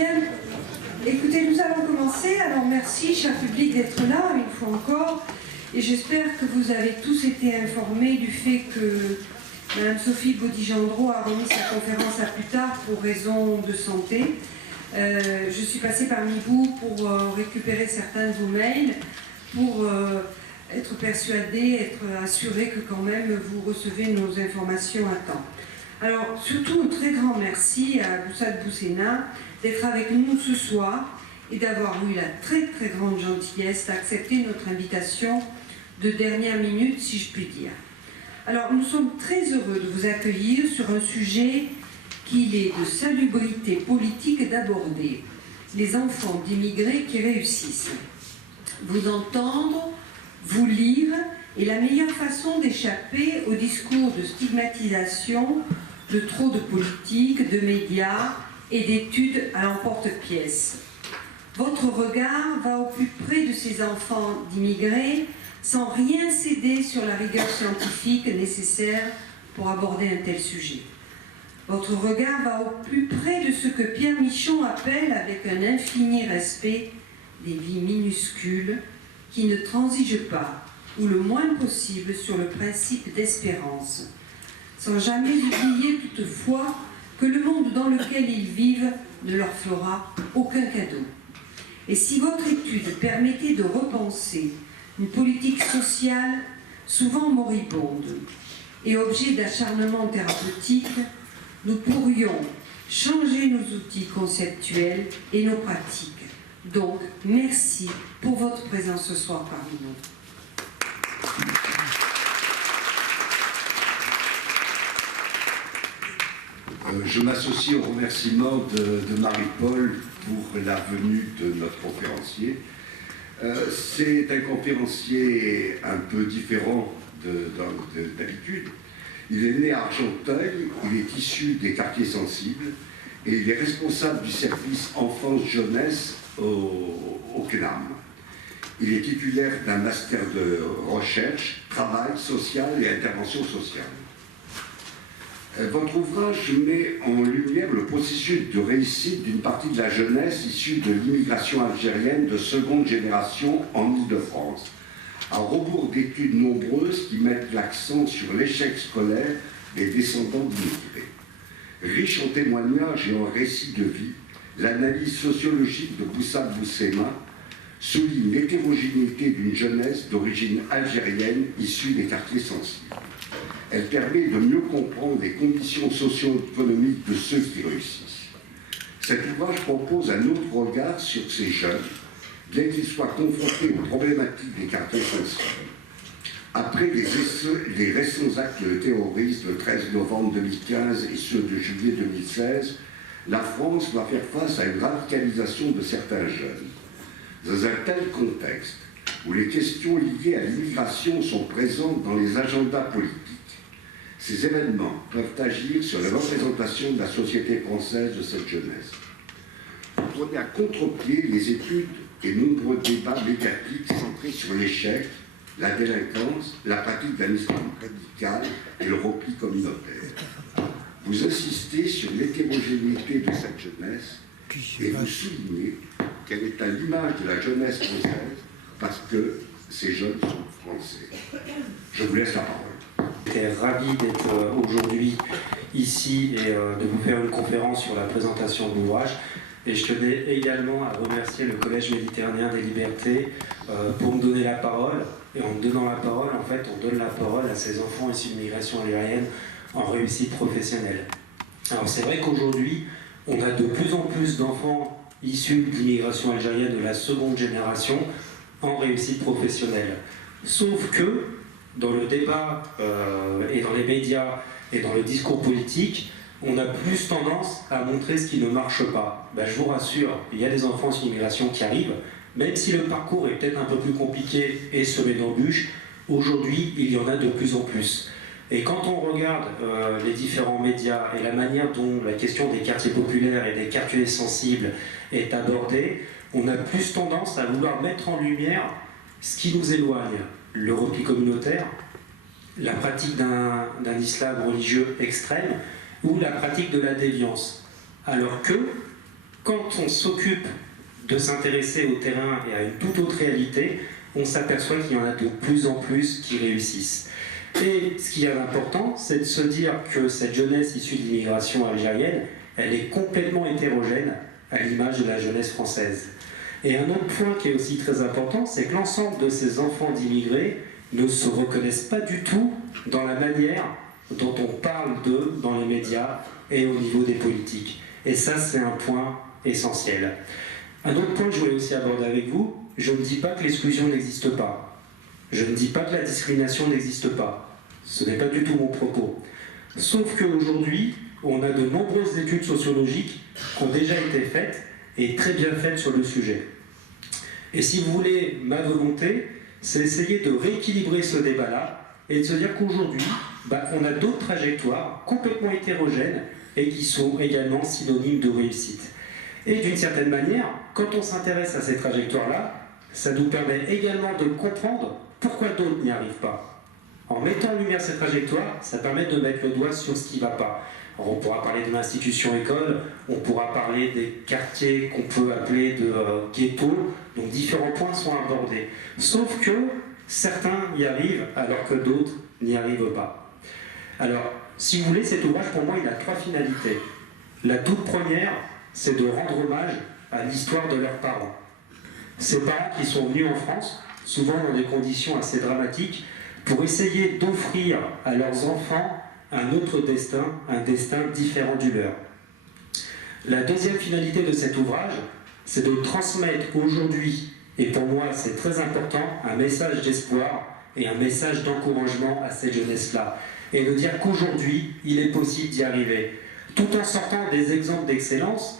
Bien, écoutez, nous allons commencer. Alors merci, cher public, d'être là une fois encore. Et j'espère que vous avez tous été informés du fait que Mme Sophie Baudy-Gendreau a remis sa conférence à plus tard pour raison de santé. Je suis passée parmi vous pour récupérer certains de vos mails, pour être persuadée, être assurée que quand même vous recevez nos informations à temps. Alors surtout un très grand merci à Boussad Boussena d'être avec nous ce soir et d'avoir eu la très très grande gentillesse d'accepter notre invitation de dernière minute, si je puis dire. Alors nous sommes très heureux de vous accueillir sur un sujet qu'il est de salubrité politique d'aborder, les enfants d'immigrés qui réussissent. Vous entendre, vous lire est la meilleure façon d'échapper au discours de stigmatisation, de trop de politique, de médias et d'études à l'emporte-pièce. Votre regard va au plus près de ces enfants d'immigrés sans rien céder sur la rigueur scientifique nécessaire pour aborder un tel sujet. Votre regard va au plus près de ce que Pierre Michon appelle, avec un infini respect, des vies minuscules qui ne transigent pas, ou le moins possible, sur le principe d'espérance, sans jamais oublier toutefois que le monde dans lequel ils vivent ne leur fera aucun cadeau. Et si votre étude permettait de repenser une politique sociale souvent moribonde et objet d'acharnement thérapeutique, nous pourrions changer nos outils conceptuels et nos pratiques. Donc, merci pour votre présence ce soir parmi nous. Je m'associe au remerciement de Marie-Paul pour la venue de notre conférencier. C'est un conférencier un peu différent d'habitude. Il est né à Argenteuil, il est issu des quartiers sensibles et il est responsable du service enfance-jeunesse au CNAM. Il est titulaire d'un master de recherche, travail social et intervention sociale. Votre ouvrage met en lumière le processus de réussite d'une partie de la jeunesse issue de l'immigration algérienne de seconde génération en Île-de-France, à rebours d'études nombreuses qui mettent l'accent sur l'échec scolaire des descendants d'immigrés. Riche en témoignages et en récits de vie, l'analyse sociologique de Boussad Boussena souligne l'hétérogénéité d'une jeunesse d'origine algérienne issue des quartiers sensibles. Elle permet de mieux comprendre les conditions socio-économiques de ceux qui réussissent. Cet ouvrage propose un autre regard sur ces jeunes, bien qu'ils soient confrontés aux problématiques des quartiers sensibles. Après les récents actes de terrorisme le 13 novembre 2015 et ceux de juillet 2016, la France doit faire face à une radicalisation de certains jeunes. Dans un tel contexte, où les questions liées à l'immigration sont présentes dans les agendas politiques, ces événements peuvent agir sur la représentation de la société française de cette jeunesse. Vous prenez à contre-pied les études et nombreux débats médiatiques centrés sur l'échec, la délinquance, la pratique d'un islam radical et le repli communautaire. Vous insistez sur l'hétérogénéité de cette jeunesse et vous soulignez qu'elle est à l'image de la jeunesse française parce que ces jeunes sont français. Je vous laisse la parole. Je suis ravi d'être aujourd'hui ici et de vous faire une conférence sur la présentation de l'ouvrage. Et je tenais également à remercier le Collège méditerranéen des libertés pour me donner la parole. Et en me donnant la parole, en fait, on donne la parole à ces enfants issus de l'immigration algérienne en réussite professionnelle. Alors c'est vrai qu'aujourd'hui, on a de plus en plus d'enfants issus de l'immigration algérienne de la seconde génération en réussite professionnelle. Sauf que, dans le débat et dans les médias et dans le discours politique, on a plus tendance à montrer ce qui ne marche pas. Ben, je vous rassure, il y a des enfants sur l'immigration qui arrivent, même si le parcours est peut-être un peu plus compliqué et semé d'embûches, aujourd'hui, il y en a de plus en plus. Et quand on regarde les différents médias et la manière dont la question des quartiers populaires et des quartiers sensibles est abordée, on a plus tendance à vouloir mettre en lumière ce qui nous éloigne, le repli communautaire, la pratique d'un islam religieux extrême ou la pratique de la déviance. Alors que quand on s'occupe de s'intéresser au terrain et à une toute autre réalité, on s'aperçoit qu'il y en a de plus en plus qui réussissent. Et ce qui est important, c'est de se dire que cette jeunesse issue de l'immigration algérienne, elle est complètement hétérogène à l'image de la jeunesse française. Et un autre point qui est aussi très important, c'est que l'ensemble de ces enfants d'immigrés ne se reconnaissent pas du tout dans la manière dont on parle d'eux dans les médias et au niveau des politiques. Et ça, c'est un point essentiel. Un autre point que je voulais aussi aborder avec vous, je ne dis pas que l'exclusion n'existe pas. Je ne dis pas que la discrimination n'existe pas. Ce n'est pas du tout mon propos. Sauf qu'aujourd'hui, on a de nombreuses études sociologiques qui ont déjà été faites et très bien faites sur le sujet. Et si vous voulez, ma volonté, c'est essayer de rééquilibrer ce débat-là et de se dire qu'aujourd'hui, on a d'autres trajectoires complètement hétérogènes et qui sont également synonymes de réussite. Et d'une certaine manière, quand on s'intéresse à ces trajectoires-là, ça nous permet également de comprendre pourquoi d'autres n'y arrivent pas. En mettant en lumière ces trajectoires, ça permet de mettre le doigt sur ce qui ne va pas. Alors on pourra parler de l'institution école, on pourra parler des quartiers qu'on peut appeler de ghettos, donc différents points sont abordés. Sauf que certains y arrivent alors que d'autres n'y arrivent pas. Alors, si vous voulez, cet ouvrage pour moi il a 3 finalités. La toute première, c'est de rendre hommage à l'histoire de leurs parents. Ces parents qui sont venus en France, souvent dans des conditions assez dramatiques, pour essayer d'offrir à leurs enfants un autre destin, un destin différent du leur. La deuxième finalité de cet ouvrage, c'est de transmettre aujourd'hui, et pour moi c'est très important, un message d'espoir et un message d'encouragement à cette jeunesse-là. Et de dire qu'aujourd'hui, il est possible d'y arriver, tout en sortant des exemples d'excellence,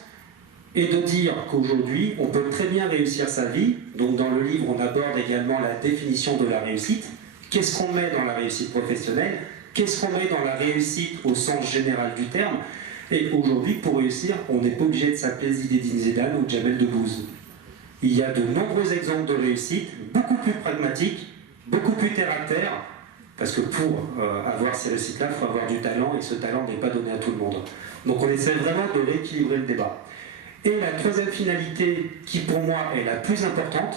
et de dire qu'aujourd'hui, on peut très bien réussir sa vie. Donc dans le livre, on aborde également la définition de la réussite. Qu'est-ce qu'on met dans la réussite professionnelle? Qu'est-ce qu'on met dans la réussite au sens général du terme? Et aujourd'hui, pour réussir, on n'est pas obligé de s'appeler Zinedine Zidane ou Jamel Debbouze. Il y a de nombreux exemples de réussite, beaucoup plus pragmatiques, beaucoup plus terre-à-terre, parce que pour avoir ces réussites-là, il faut avoir du talent, et ce talent n'est pas donné à tout le monde. Donc on essaie vraiment de rééquilibrer le débat. Et la troisième finalité, qui pour moi est la plus importante,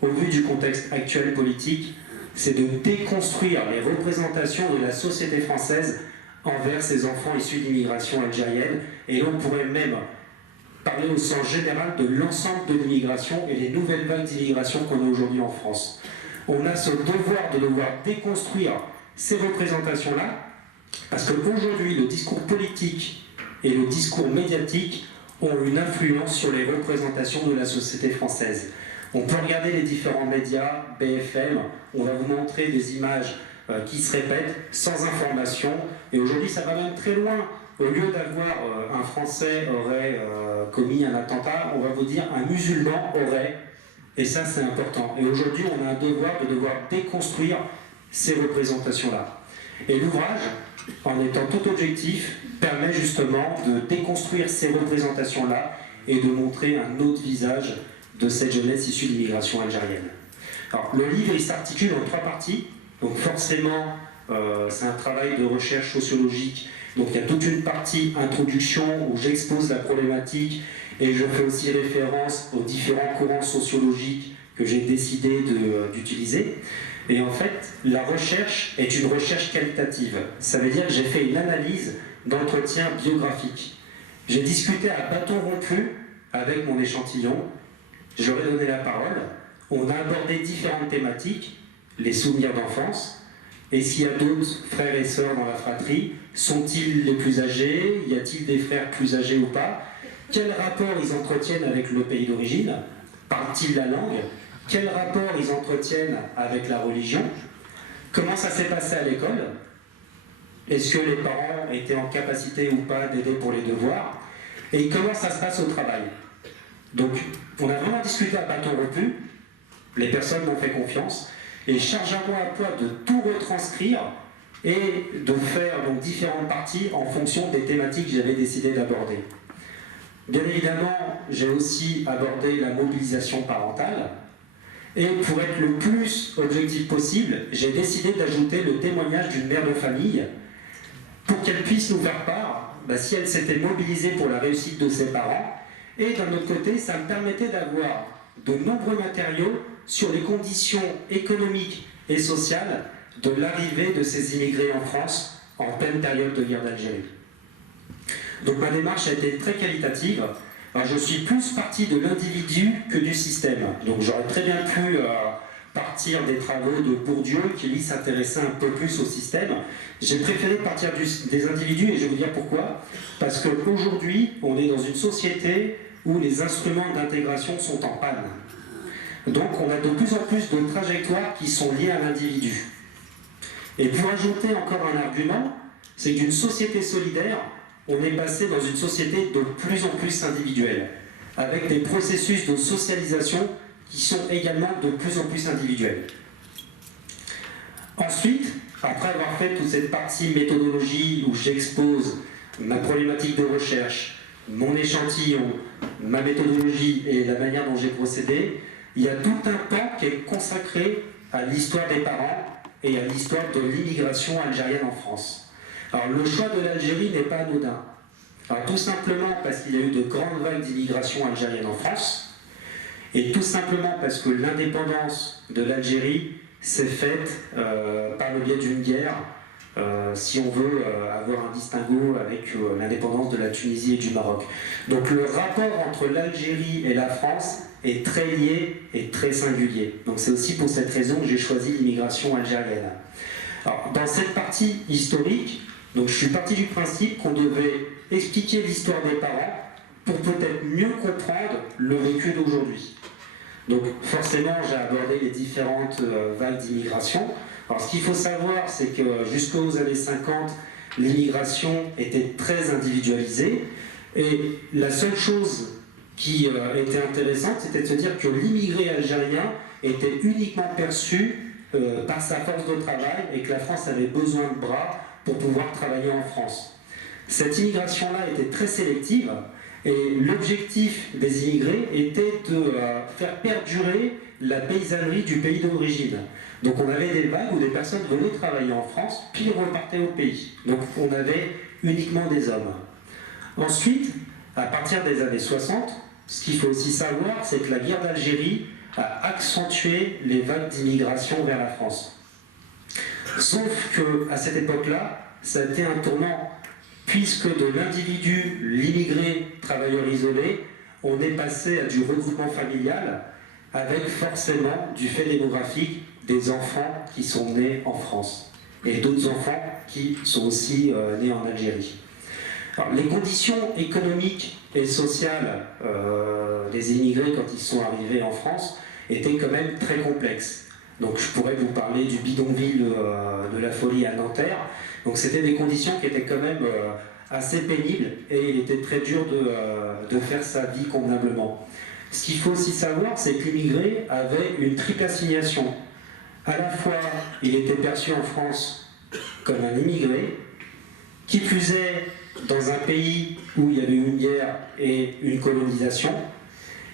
au vu du contexte actuel politique, c'est de déconstruire les représentations de la société française envers ces enfants issus d'immigration algérienne. Et là, on pourrait même parler au sens général de l'ensemble de l'immigration et les nouvelles vagues d'immigration qu'on a aujourd'hui en France. On a ce devoir de devoir déconstruire ces représentations-là, parce qu'aujourd'hui, le discours politique et le discours médiatique ont une influence sur les représentations de la société française. On peut regarder les différents médias, BFM, on va vous montrer des images qui se répètent sans information, et aujourd'hui ça va même très loin. Au lieu d'avoir un Français aurait commis un attentat, on va vous dire un musulman aurait, et ça c'est important. Et aujourd'hui on a un devoir de devoir déconstruire ces représentations-là. Et l'ouvrage, en étant tout objectif, permet justement de déconstruire ces représentations-là et de montrer un autre visage de cette jeunesse issue de l'immigration algérienne. Alors, le livre, il s'articule en 3 parties. Donc forcément, c'est un travail de recherche sociologique. Donc il y a toute une partie introduction où j'expose la problématique et je fais aussi référence aux différents courants sociologiques que j'ai décidé d'utiliser. Et en fait, la recherche est une recherche qualitative. Ça veut dire que j'ai fait une analyse d'entretien biographique. J'ai discuté à bâton rompu avec mon échantillon, je leur ai donné la parole, on a abordé différentes thématiques, les souvenirs d'enfance, est-ce qu'il y a d'autres frères et sœurs dans la fratrie, sont-ils les plus âgés, y a-t-il des frères plus âgés ou pas, quel rapport ils entretiennent avec le pays d'origine, parlent-ils la langue, quel rapport ils entretiennent avec la religion, comment ça s'est passé à l'école, est-ce que les parents étaient en capacité ou pas d'aider pour les devoirs, et comment ça se passe au travail. Donc, on a vraiment discuté à bâton rompu, les personnes m'ont fait confiance, et charge à moi à poids de tout retranscrire et de faire donc différentes parties en fonction des thématiques que j'avais décidé d'aborder. Bien évidemment, j'ai aussi abordé la mobilisation parentale, et pour être le plus objectif possible, j'ai décidé d'ajouter le témoignage d'une mère de famille pour qu'elle puisse nous faire part, si elle s'était mobilisée pour la réussite de ses parents, et d'un autre côté, ça me permettait d'avoir de nombreux matériaux sur les conditions économiques et sociales de l'arrivée de ces immigrés en France en pleine période de guerre d'Algérie. Donc ma démarche a été très qualitative. Alors, je suis plus parti de l'individu que du système. Donc j'aurais très bien pu partir des travaux de Bourdieu qui lui s'intéressait un peu plus au système. J'ai préféré partir des individus et je vais vous dire pourquoi. Parce qu'aujourd'hui, on est dans une société où les instruments d'intégration sont en panne. Donc on a de plus en plus de trajectoires qui sont liées à l'individu. Et pour ajouter encore un argument, c'est que d'une société solidaire, on est passé dans une société de plus en plus individuelle, avec des processus de socialisation qui sont également de plus en plus individuels. Ensuite, après avoir fait toute cette partie méthodologie où j'expose ma problématique de recherche, mon échantillon, ma méthodologie et la manière dont j'ai procédé, il y a tout un pan qui est consacré à l'histoire des parents et à l'histoire de l'immigration algérienne en France. Alors le choix de l'Algérie n'est pas anodin. Alors, tout simplement parce qu'il y a eu de grandes vagues d'immigration algérienne en France, et tout simplement parce que l'indépendance de l'Algérie s'est faite par le biais d'une guerre, si on veut avoir un distinguo avec l'indépendance de la Tunisie et du Maroc. Donc le rapport entre l'Algérie et la France est très lié et très singulier. Donc c'est aussi pour cette raison que j'ai choisi l'immigration algérienne. Alors, dans cette partie historique, donc je suis parti du principe qu'on devait expliquer l'histoire des parents pour peut-être mieux comprendre le vécu d'aujourd'hui. Donc forcément, j'ai abordé les différentes vagues d'immigration. Alors ce qu'il faut savoir, c'est que jusqu'aux années 50, l'immigration était très individualisée. Et la seule chose qui était intéressante, c'était de se dire que l'immigré algérien était uniquement perçu par sa force de travail et que la France avait besoin de bras pour pouvoir travailler en France. Cette immigration-là était très sélective et l'objectif des immigrés était de faire perdurer la paysannerie du pays d'origine. Donc on avait des vagues où des personnes venaient travailler en France puis repartaient au pays. Donc on avait uniquement des hommes. Ensuite, à partir des années 60, ce qu'il faut aussi savoir, c'est que la guerre d'Algérie a accentué les vagues d'immigration vers la France. Sauf qu'à cette époque-là, ça a été un tournant, puisque de l'individu, l'immigré, travailleur isolé, on est passé à du regroupement familial, avec forcément, du fait démographique, des enfants qui sont nés en France, et d'autres enfants qui sont aussi nés en Algérie. Alors, les conditions économiques et sociales des immigrés quand ils sont arrivés en France étaient quand même très complexes. Donc je pourrais vous parler du bidonville de la Folie à Nanterre. Donc c'était des conditions qui étaient quand même assez pénibles et il était très dur de faire sa vie convenablement. Ce qu'il faut aussi savoir, c'est que l'immigré avait une triple assignation. À la fois, il était perçu en France comme un immigré, qui plus est dans un pays où il y avait une guerre et une colonisation,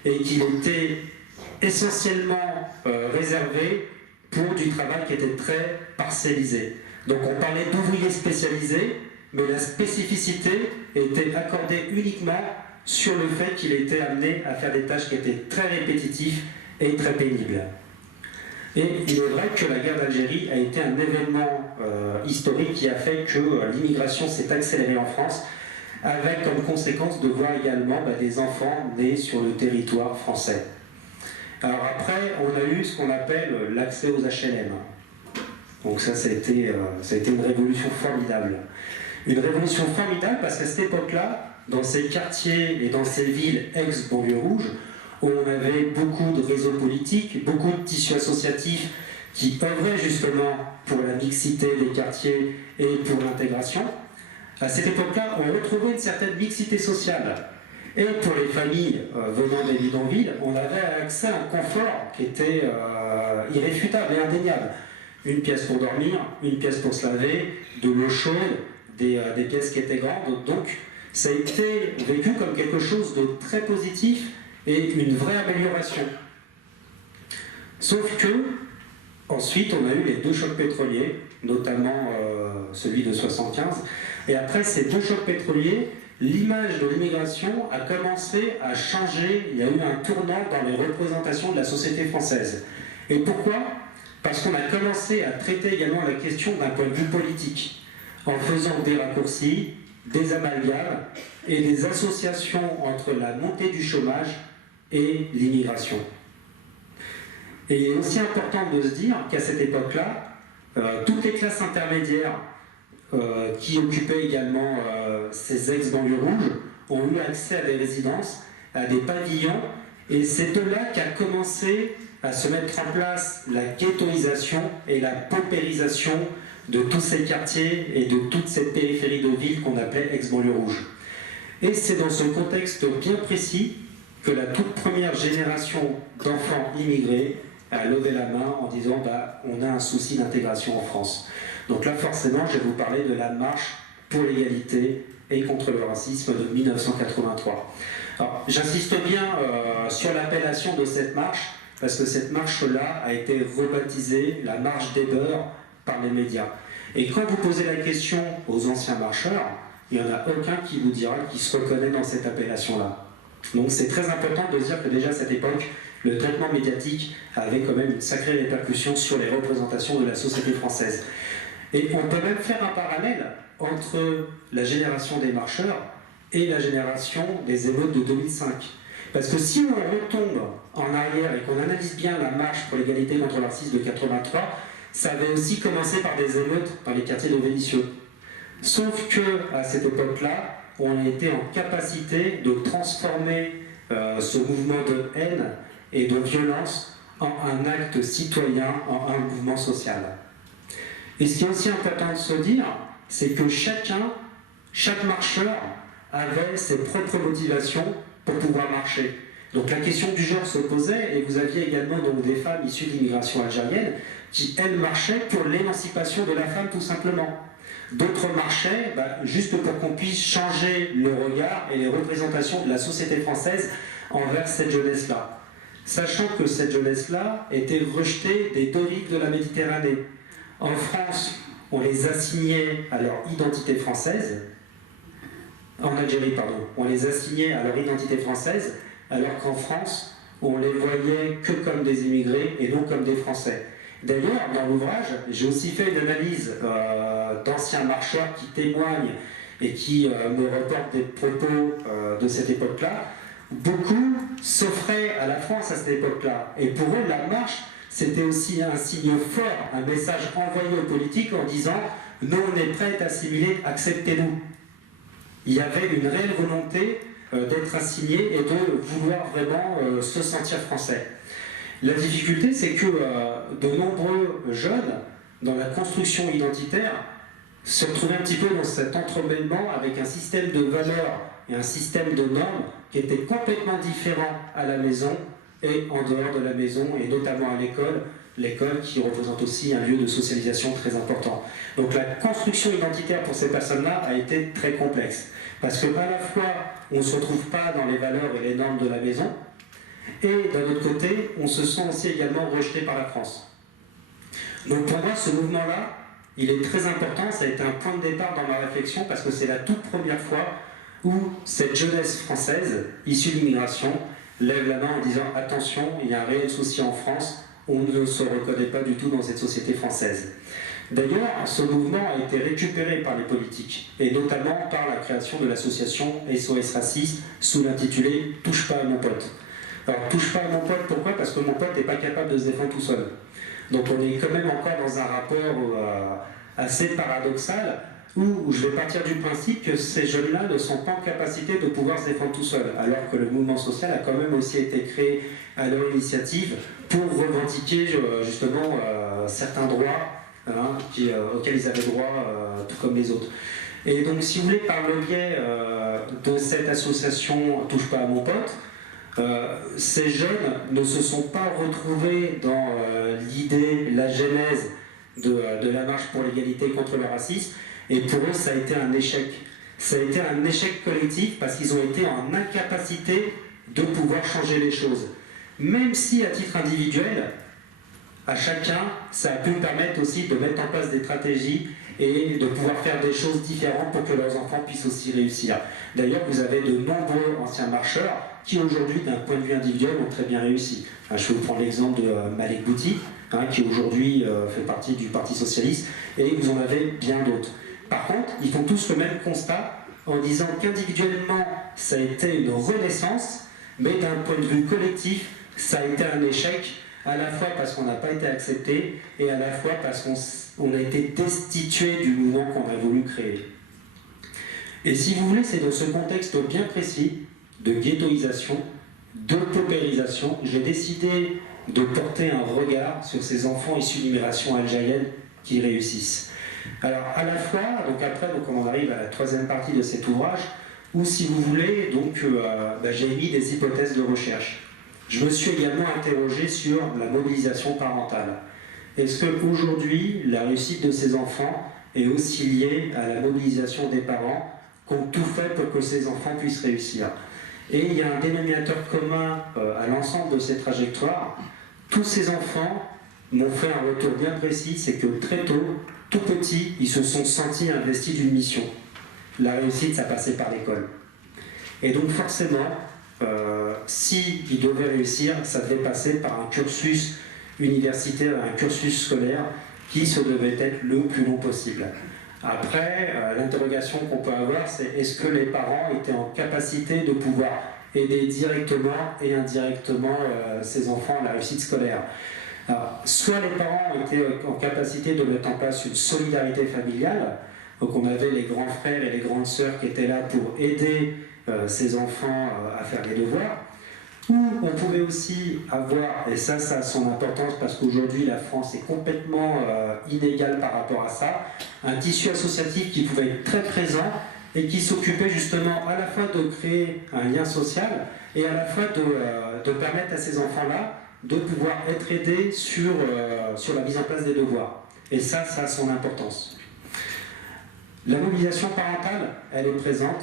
et qu'il était essentiellement réservé pour du travail qui était très parcellisé. Donc on parlait d'ouvriers spécialisés, mais la spécificité était accordée uniquement sur le fait qu'il était amené à faire des tâches qui étaient très répétitives et très pénibles. Et il est vrai que la guerre d'Algérie a été un événement historique qui a fait que l'immigration s'est accélérée en France, avec comme conséquence de voir également des enfants nés sur le territoire français. Alors après, on a eu ce qu'on appelle l'accès aux HLM. Donc ça a été une révolution formidable. Une révolution formidable parce qu'à cette époque-là, dans ces quartiers et dans ces villes ex-banlieue rouge, où on avait beaucoup de réseaux politiques, beaucoup de tissus associatifs qui œuvraient justement pour la mixité des quartiers et pour l'intégration, à cette époque-là, on retrouvait une certaine mixité sociale. Et pour les familles venant des bidonvilles, on avait accès à un confort qui était irréfutable et indéniable. Une pièce pour dormir, une pièce pour se laver, de l'eau chaude, des pièces qui étaient grandes. Donc ça a été vécu comme quelque chose de très positif et une vraie amélioration. Sauf que, ensuite, on a eu les deux chocs pétroliers, notamment celui de 75. Et après ces deux chocs pétroliers, l'image de l'immigration a commencé à changer, il y a eu un tournant dans les représentations de la société française. Et pourquoi? Parce qu'on a commencé à traiter également la question d'un point de vue politique, en faisant des raccourcis, des amalgames et des associations entre la montée du chômage et l'immigration. Et il est aussi important de se dire qu'à cette époque-là, toutes les classes intermédiaires qui occupaient également ces ex-banlieues rouges ont eu accès à des résidences, à des pavillons, et c'est de là qu'a commencé à se mettre en place la ghettoisation et la paupérisation de tous ces quartiers et de toute cette périphérie de ville qu'on appelait ex-banlieue rouge. Et c'est dans ce contexte bien précis que la toute première génération d'enfants immigrés a levé la main en disant on a un souci d'intégration en France. Donc là forcément je vais vous parler de la marche pour l'égalité et contre le racisme de 1983. Alors j'insiste bien sur l'appellation de cette marche, parce que cette marche-là a été rebaptisée la marche des beurs par les médias. Et quand vous posez la question aux anciens marcheurs, il n'y en a aucun qui vous dira qu'il se reconnaît dans cette appellation-là. Donc c'est très important de se dire que déjà à cette époque, le traitement médiatique avait quand même une sacrée répercussion sur les représentations de la société française. Et on peut même faire un parallèle entre la génération des marcheurs et la génération des émeutes de 2005. Parce que si on retombe en arrière et qu'on analyse bien la marche pour l'égalité contre le racisme de 83, ça avait aussi commencé par des émeutes dans les quartiers de Vénissieux. Sauf qu'à cette époque-là, on était en capacité de transformer ce mouvement de haine et de violence en un acte citoyen, en un mouvement social. Et ce qui est aussi important de se dire, c'est que chaque marcheur avait ses propres motivations pour pouvoir marcher. Donc la question du genre se posait, et vous aviez également donc des femmes issues de l'immigration algérienne qui, elles, marchaient pour l'émancipation de la femme tout simplement. D'autres marchaient juste pour qu'on puisse changer le regard et les représentations de la société française envers cette jeunesse-là. Sachant que cette jeunesse-là était rejetée des deux rives de la Méditerranée. En France, on les assignait à leur identité française. En Algérie, pardon. On les assignait à leur identité française, alors qu'en France, on les voyait que comme des immigrés et non comme des Français. D'ailleurs, dans l'ouvrage, j'ai aussi fait une analyse d'anciens marcheurs qui témoignent et qui me reportent des propos de cette époque-là. Beaucoup s'offraient à la France à cette époque-là. Et pour eux, la marche, c'était aussi un signe fort, un message envoyé aux politiques en disant « Nous, on est prêts à assimiler, acceptez-nous ». Il y avait une réelle volonté d'être assigné et de vouloir vraiment se sentir français. La difficulté, c'est que de nombreux jeunes, dans la construction identitaire, se retrouvaient un petit peu dans cet entremêlement avec un système de valeurs et un système de normes qui était complètement différent à la maison et en dehors de la maison, et notamment à l'école qui représente aussi un lieu de socialisation très important. Donc la construction identitaire pour ces personnes-là a été très complexe, parce que à la fois, on ne se retrouve pas dans les valeurs et les normes de la maison, et d'un autre côté, on se sent aussi également rejeté par la France. Donc pour moi, ce mouvement-là, il est très important, ça a été un point de départ dans ma réflexion, parce que c'est la toute première fois où cette jeunesse française, issue de l'immigration, lève la main en disant « Attention, il y a un réel souci en France, on ne se reconnaît pas du tout dans cette société française ». D'ailleurs, ce mouvement a été récupéré par les politiques, et notamment par la création de l'association SOS Racisme, sous l'intitulé « Touche pas à mon pote ». Alors, touche pas à mon pote, pourquoi? Parce que mon pote n'est pas capable de se défendre tout seul. Donc on est quand même encore dans un rapport assez paradoxal, où je vais partir du principe que ces jeunes-là ne sont pas en capacité de pouvoir se défendre tout seuls, alors que le mouvement social a quand même aussi été créé à leur initiative pour revendiquer justement certains droits auxquels ils avaient droit, tout comme les autres. Et donc si vous voulez, par le biais de cette association Touche pas à mon pote, ces jeunes ne se sont pas retrouvés dans l'idée, la genèse de la marche pour l'égalité contre le racisme, et pour eux ça a été un échec. Ça a été un échec collectif parce qu'ils ont été en incapacité de pouvoir changer les choses. Même si à titre individuel, à chacun, ça a pu permettre aussi de mettre en place des stratégies et de pouvoir faire des choses différentes pour que leurs enfants puissent aussi réussir. D'ailleurs, vous avez de nombreux anciens marcheurs qui aujourd'hui, d'un point de vue individuel, ont très bien réussi. Je vais vous prendre l'exemple de Malek Bouti, qui aujourd'hui fait partie du Parti Socialiste, et vous en avez bien d'autres. Par contre, ils font tous le même constat en disant qu'individuellement, ça a été une renaissance, mais d'un point de vue collectif, ça a été un échec, à la fois parce qu'on n'a pas été accepté, et à la fois parce qu'on a été destitué du mouvement qu'on a voulu créer. Et si vous voulez, c'est dans ce contexte bien précis de ghettoisation, de paupérisation, j'ai décidé de porter un regard sur ces enfants issus d'immigration algérienne qui réussissent. Alors à la fois, donc on arrive à la troisième partie de cet ouvrage, où si vous voulez, j'ai mis des hypothèses de recherche. Je me suis également interrogé sur la mobilisation parentale. Est-ce qu'aujourd'hui, la réussite de ces enfants est aussi liée à la mobilisation des parents qui ont tout fait pour que ces enfants puissent réussir? Et il y a un dénominateur commun à l'ensemble de ces trajectoires. Tous ces enfants m'ont fait un retour bien précis, c'est que très tôt, tout petits, ils se sont sentis investis d'une mission. La réussite, ça passait par l'école. Et donc forcément, s'ils devaient réussir, ça devait passer par un cursus universitaire, un cursus scolaire qui se devait être le plus long possible. Après, l'interrogation qu'on peut avoir, c'est est-ce que les parents étaient en capacité de pouvoir aider directement et indirectement ces enfants à la réussite scolaire? Alors, soit les parents étaient en capacité de mettre en place une solidarité familiale, donc on avait les grands frères et les grandes sœurs qui étaient là pour aider ces enfants à faire les devoirs, ou on pouvait aussi avoir, et ça a son importance parce qu'aujourd'hui la France est complètement inégale par rapport à ça, un tissu associatif qui pouvait être très présent et qui s'occupait justement à la fois de créer un lien social et à la fois de permettre à ces enfants-là de pouvoir être aidés sur la mise en place des devoirs. Et ça a son importance. La mobilisation parentale, elle est présente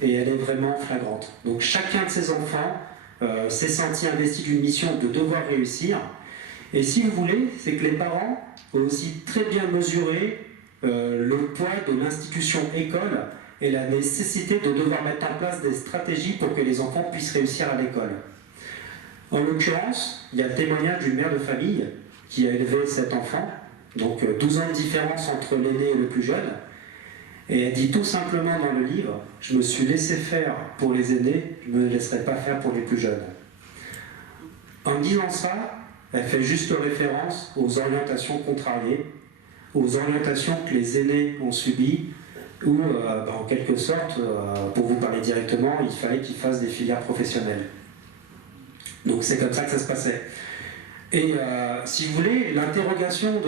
et elle est vraiment flagrante. Donc chacun de ces enfants s'est senti investi d'une mission de devoir réussir. Et si vous voulez, c'est que les parents ont aussi très bien mesuré le poids de l'institution école et la nécessité de devoir mettre en place des stratégies pour que les enfants puissent réussir à l'école. En l'occurrence, il y a le témoignage d'une mère de famille qui a élevé 7 enfants, donc 12 ans de différence entre l'aîné et le plus jeune. Et elle dit tout simplement dans le livre, je me suis laissé faire pour les aînés, je ne me laisserai pas faire pour les plus jeunes. En disant ça, elle fait juste référence aux orientations contrariées, aux orientations que les aînés ont subies, où en quelque sorte, pour vous parler directement, il fallait qu'ils fassent des filières professionnelles. Donc c'est comme ça que ça se passait. Et si vous voulez, l'interrogation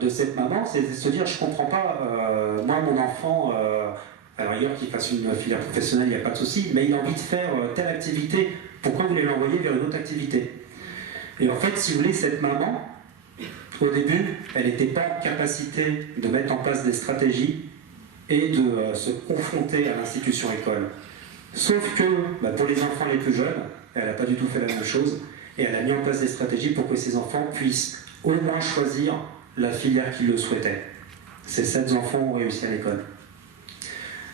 de cette maman, c'est de se dire, je ne comprends pas, moi mon enfant, à la rigueur qu'il fasse une filière professionnelle, il n'y a pas de souci, mais il a envie de faire telle activité, pourquoi vous voulez l'envoyer vers une autre activité? Et en fait, si vous voulez, cette maman, au début, elle n'était pas en capacité de mettre en place des stratégies et de se confronter à l'institution école. Sauf que, pour les enfants les plus jeunes, elle n'a pas du tout fait la même chose, et elle a mis en place des stratégies pour que ces enfants puissent au moins choisir la filière qu'ils le souhaitaient. Ces 7 enfants ont réussi à l'école.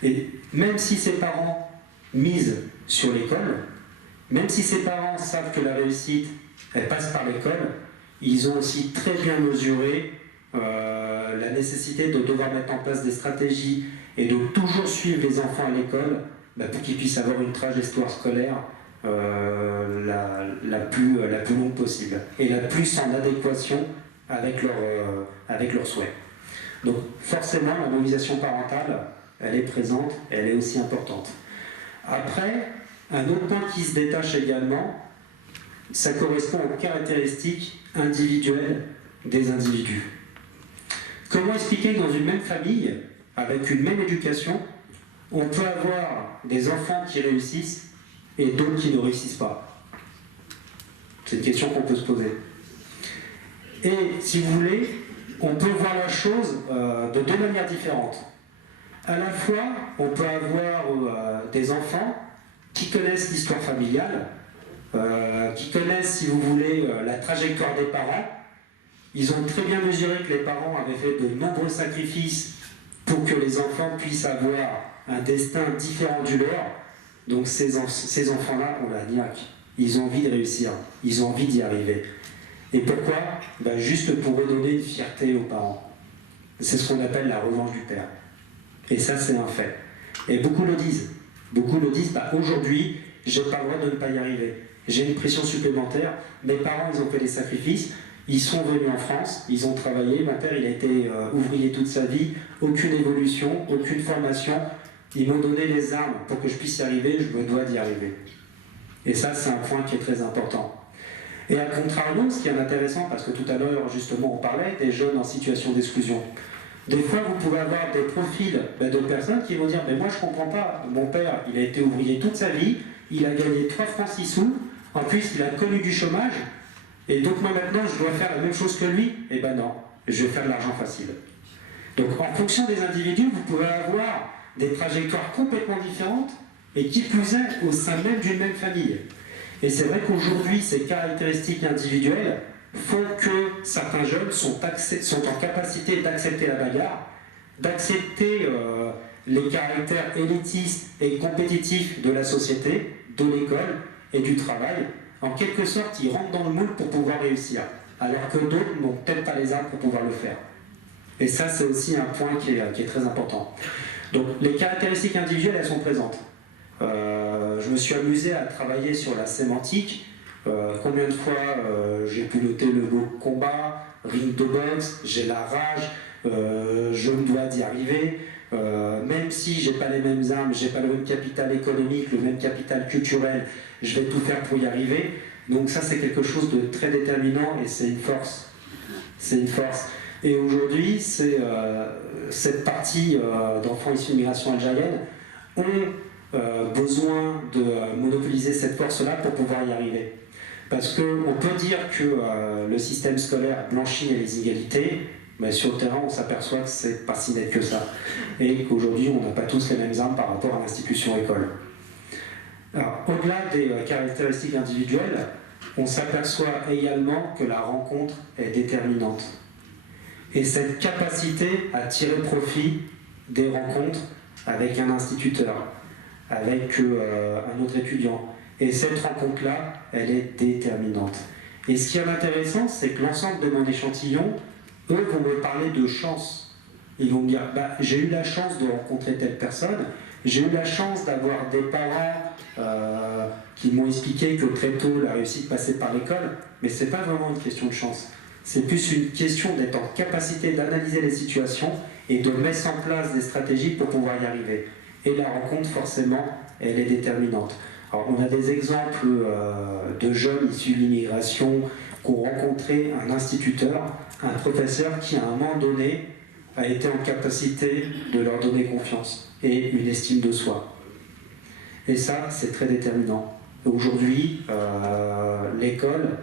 Et même si ses parents misent sur l'école, même si ses parents savent que la réussite, elle passe par l'école, ils ont aussi très bien mesuré la nécessité de devoir mettre en place des stratégies et de toujours suivre les enfants à l'école pour qu'ils puissent avoir une trajectoire scolaire la plus longue possible et la plus en adéquation avec leurs souhaits. Donc forcément, la mobilisation parentale, elle est présente, elle est aussi importante. Après, un autre point qui se détache également, ça correspond aux caractéristiques individuelles des individus. Comment expliquer que dans une même famille, avec une même éducation, on peut avoir des enfants qui réussissent et d'autres qui ne réussissent pas? C'est une question qu'on peut se poser. Et si vous voulez, on peut voir la chose de 2 manières différentes. À la fois, on peut avoir des enfants qui connaissent l'histoire familiale, qui connaissent, si vous voulez, la trajectoire des parents, Ils ont très bien mesuré que les parents avaient fait de nombreux sacrifices pour que les enfants puissent avoir un destin différent du leur. Donc ces enfants-là ont la niaque. Ils ont envie de réussir, ils ont envie d'y arriver. Et pourquoi? Juste pour redonner une fierté aux parents. C'est ce qu'on appelle la revanche du père. Et ça, c'est un fait. Et beaucoup le disent. Beaucoup le disent, aujourd'hui, j'ai pas le droit de ne pas y arriver. J'ai une pression supplémentaire. Mes parents, ils ont fait des sacrifices. Ils sont venus en France, ils ont travaillé. Mon père, il a été ouvrier toute sa vie. Aucune évolution, aucune formation. Ils m'ont donné les armes pour que je puisse y arriver. Je me dois d'y arriver. Et ça, c'est un point qui est très important. Et à contrario, ce qui est intéressant, parce que tout à l'heure, justement, on parlait des jeunes en situation d'exclusion. Des fois, vous pouvez avoir des profils de personnes qui vont dire « moi, je ne comprends pas, mon père, il a été ouvrier toute sa vie, il a gagné 3 francs 6 sous, en plus, il a connu du chômage, et donc moi, maintenant, je dois faire la même chose que lui ?» Eh ben non, je vais faire de l'argent facile. Donc, en fonction des individus, vous pouvez avoir des trajectoires complètement différentes, et qui plus est, au sein même d'une même famille. Et c'est vrai qu'aujourd'hui, ces caractéristiques individuelles font que certains jeunes sont en capacité d'accepter la bagarre, d'accepter les caractères élitistes et compétitifs de la société, de l'école et du travail. En quelque sorte, ils rentrent dans le moule pour pouvoir réussir, alors que d'autres n'ont peut-être pas les armes pour pouvoir le faire. Et ça, c'est aussi un point qui est très important. Donc, les caractéristiques individuelles, elles sont présentes. Je me suis amusé à travailler sur la sémantique. Combien de fois j'ai pu noter le mot combat, ring de boxe, j'ai la rage, je me dois d'y arriver, même si j'ai pas les mêmes armes, j'ai pas le même capital économique, le même capital culturel, je vais tout faire pour y arriver. Donc ça, c'est quelque chose de très déterminant et c'est une force. C'est une force. Et aujourd'hui, cette partie d'enfants issus d'immigration algérienne ont besoin de monopoliser cette force-là pour pouvoir y arriver. Parce qu'on peut dire que le système scolaire blanchit les inégalités, mais sur le terrain, on s'aperçoit que c'est pas si net que ça. Et qu'aujourd'hui, on n'a pas tous les mêmes armes par rapport à l'institution école. Alors, au-delà des caractéristiques individuelles, on s'aperçoit également que la rencontre est déterminante. Et cette capacité à tirer profit des rencontres avec un instituteur, avec un autre étudiant. Et cette rencontre-là, elle est déterminante. Et ce qui est intéressant, c'est que l'ensemble de mon échantillon, eux vont me parler de chance. Ils vont me dire, j'ai eu la chance de rencontrer telle personne, j'ai eu la chance d'avoir des parents qui m'ont expliqué que très tôt, la réussite passait par l'école, mais ce n'est pas vraiment une question de chance. C'est plus une question d'être en capacité d'analyser les situations et de mettre en place des stratégies pour pouvoir y arriver. Et la rencontre, forcément, elle est déterminante. Alors, on a des exemples de jeunes issus de l'immigration qui ont rencontré un instituteur, un professeur qui, à un moment donné, a été en capacité de leur donner confiance et une estime de soi. Et ça, c'est très déterminant. Aujourd'hui, l'école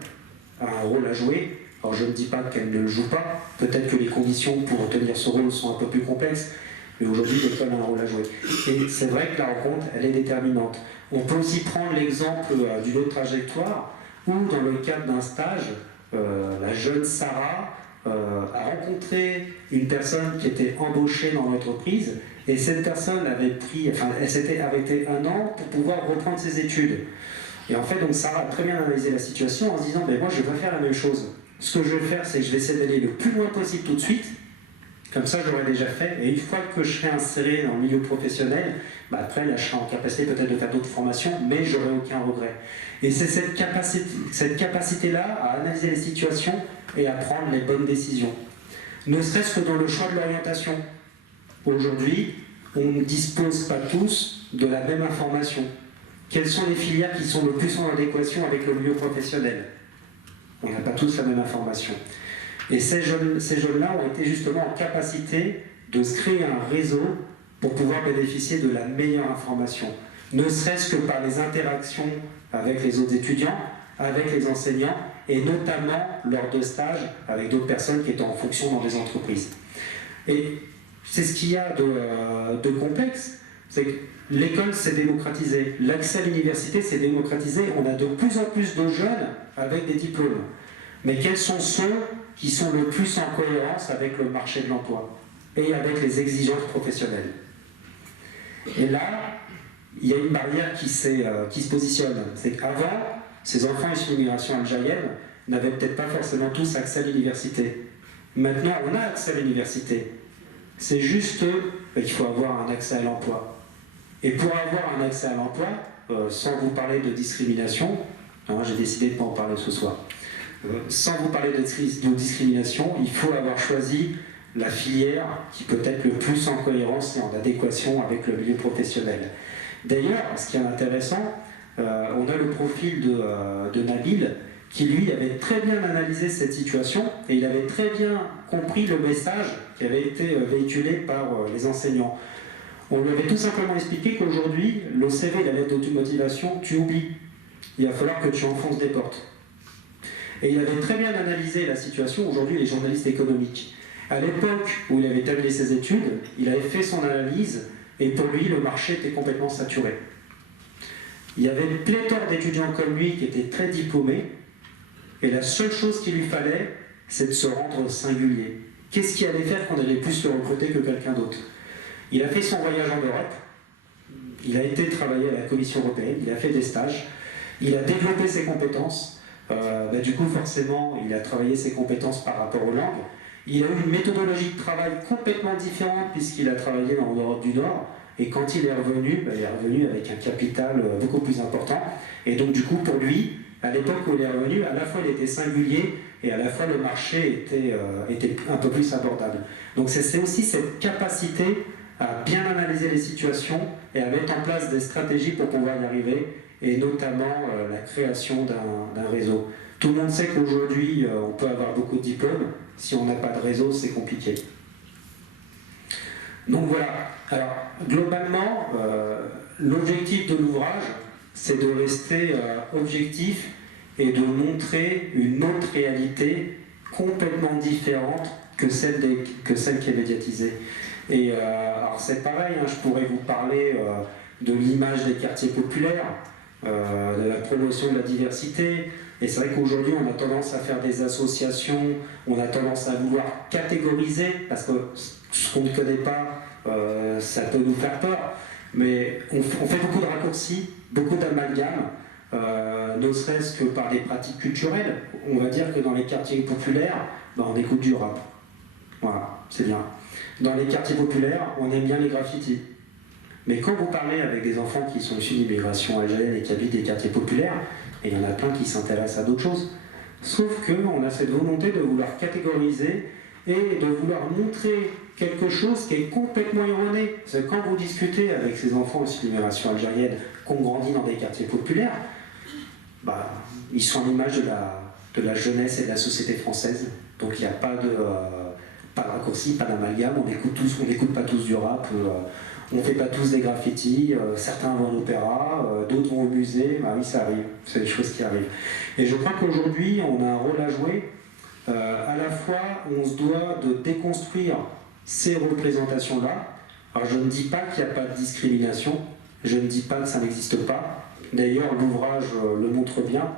a un rôle à jouer. Alors, je ne dis pas qu'elle ne le joue pas. Peut-être que les conditions pour obtenir ce rôle sont un peu plus complexes. Mais aujourd'hui, l'école a un rôle à jouer. Et c'est vrai que la rencontre, elle est déterminante. On peut aussi prendre l'exemple d'une autre trajectoire où, dans le cadre d'un stage, la jeune Sarah a rencontré une personne qui était embauchée dans l'entreprise et cette personne elle s'était arrêtée 1 an pour pouvoir reprendre ses études. Et en fait, donc Sarah a très bien analysé la situation en se disant moi, je vais faire la même chose. Ce que je vais faire, c'est que je vais essayer d'aller le plus loin possible tout de suite. Comme ça, j'aurais déjà fait. Et une fois que je serai inséré dans le milieu professionnel, après, là, je serai en capacité peut-être de faire d'autres formations, mais je n'aurai aucun regret. Et c'est cette capacité-là à analyser les situations et à prendre les bonnes décisions. Ne serait-ce que dans le choix de l'orientation. Aujourd'hui, on ne dispose pas tous de la même information. Quelles sont les filières qui sont le plus en adéquation avec le milieu professionnel? On n'a pas tous la même information. Et ces jeunes-là ont été justement en capacité de se créer un réseau pour pouvoir bénéficier de la meilleure information, ne serait-ce que par les interactions avec les autres étudiants, avec les enseignants, et notamment lors de stages avec d'autres personnes qui étaient en fonction dans des entreprises. Et c'est ce qu'il y a de complexe, c'est que l'école s'est démocratisée, l'accès à l'université s'est démocratisé, on a de plus en plus de jeunes avec des diplômes. Mais quels sont ceux qui sont le plus en cohérence avec le marché de l'emploi et avec les exigences professionnelles. Et là, il y a une barrière qui se positionne. C'est qu'avant, ces enfants issus de l'immigration algérienne n'avaient peut-être pas forcément tous accès à l'université. Maintenant, on a accès à l'université. C'est juste qu'il faut avoir un accès à l'emploi. Et pour avoir un accès à l'emploi, sans vous parler de discrimination, hein, j'ai décidé de ne pas en parler ce soir, sans vous parler de discrimination, il faut avoir choisi la filière qui peut être le plus en cohérence et en adéquation avec le milieu professionnel. D'ailleurs, ce qui est intéressant, on a le profil de Nabil, qui lui avait très bien analysé cette situation et il avait très bien compris le message qui avait été véhiculé par les enseignants. On lui avait tout simplement expliqué qu'aujourd'hui, le CV et la lettre d'automotivation, tu oublies. Il va falloir que tu enfonces des portes. Et il avait très bien analysé la situation. Aujourd'hui, les journalistes économiques. À l'époque où il avait terminé ses études, il avait fait son analyse et pour lui, le marché était complètement saturé. Il y avait une pléthore d'étudiants comme lui qui étaient très diplômés et la seule chose qu'il lui fallait, c'est de se rendre singulier. Qu'est-ce qui allait faire qu'on allait plus le recruter que quelqu'un d'autre? Il a fait son voyage en Europe, il a été travailler à la Commission européenne, il a fait des stages, il a développé ses compétences, du coup forcément il a travaillé ses compétences par rapport aux langues, il a eu une méthodologie de travail complètement différente puisqu'il a travaillé en Europe du Nord, et quand il est revenu avec un capital beaucoup plus important, et donc du coup pour lui, à l'époque où il est revenu, à la fois il était singulier et à la fois le marché était un peu plus abordable. Donc c'est aussi cette capacité à bien analyser les situations et à mettre en place des stratégies pour pouvoir y arriver, et notamment la création d'un réseau. Tout le monde sait qu'aujourd'hui, on peut avoir beaucoup de diplômes, si on n'a pas de réseau, c'est compliqué. Donc voilà, alors globalement, l'objectif de l'ouvrage, c'est de rester objectif et de montrer une autre réalité complètement différente que celle qui est médiatisée. Et alors c'est pareil, hein, je pourrais vous parler de l'image des quartiers populaires, de la promotion de la diversité, et c'est vrai qu'aujourd'hui on a tendance à faire des associations, on a tendance à vouloir catégoriser, parce que ce qu'on ne connaît pas, ça peut nous faire peur, mais on fait beaucoup de raccourcis, beaucoup d'amalgames, ne serait-ce que par des pratiques culturelles. On va dire que dans les quartiers populaires, on écoute du rap. Voilà, c'est bien. Dans les quartiers populaires, on aime bien les graffitis. Mais quand vous parlez avec des enfants qui sont issus d'immigration algérienne et qui habitent des quartiers populaires, et il y en a plein qui s'intéressent à d'autres choses, sauf qu'on a cette volonté de vouloir catégoriser et de vouloir montrer quelque chose qui est complètement erroné. Parce que quand vous discutez avec ces enfants issus d'immigration algérienne qui ont grandi dans des quartiers populaires, ils sont à l'image de la jeunesse et de la société française. Donc il n'y a pas de raccourci, pas d'amalgame, on n'écoute pas tous du rap, on ne fait pas tous des graffitis, certains vont à l'opéra, d'autres vont au musée, oui ça arrive, c'est des choses qui arrivent. Et je crois qu'aujourd'hui on a un rôle à jouer, à la fois on se doit de déconstruire ces représentations-là. Alors je ne dis pas qu'il n'y a pas de discrimination, je ne dis pas que ça n'existe pas, d'ailleurs l'ouvrage le montre bien.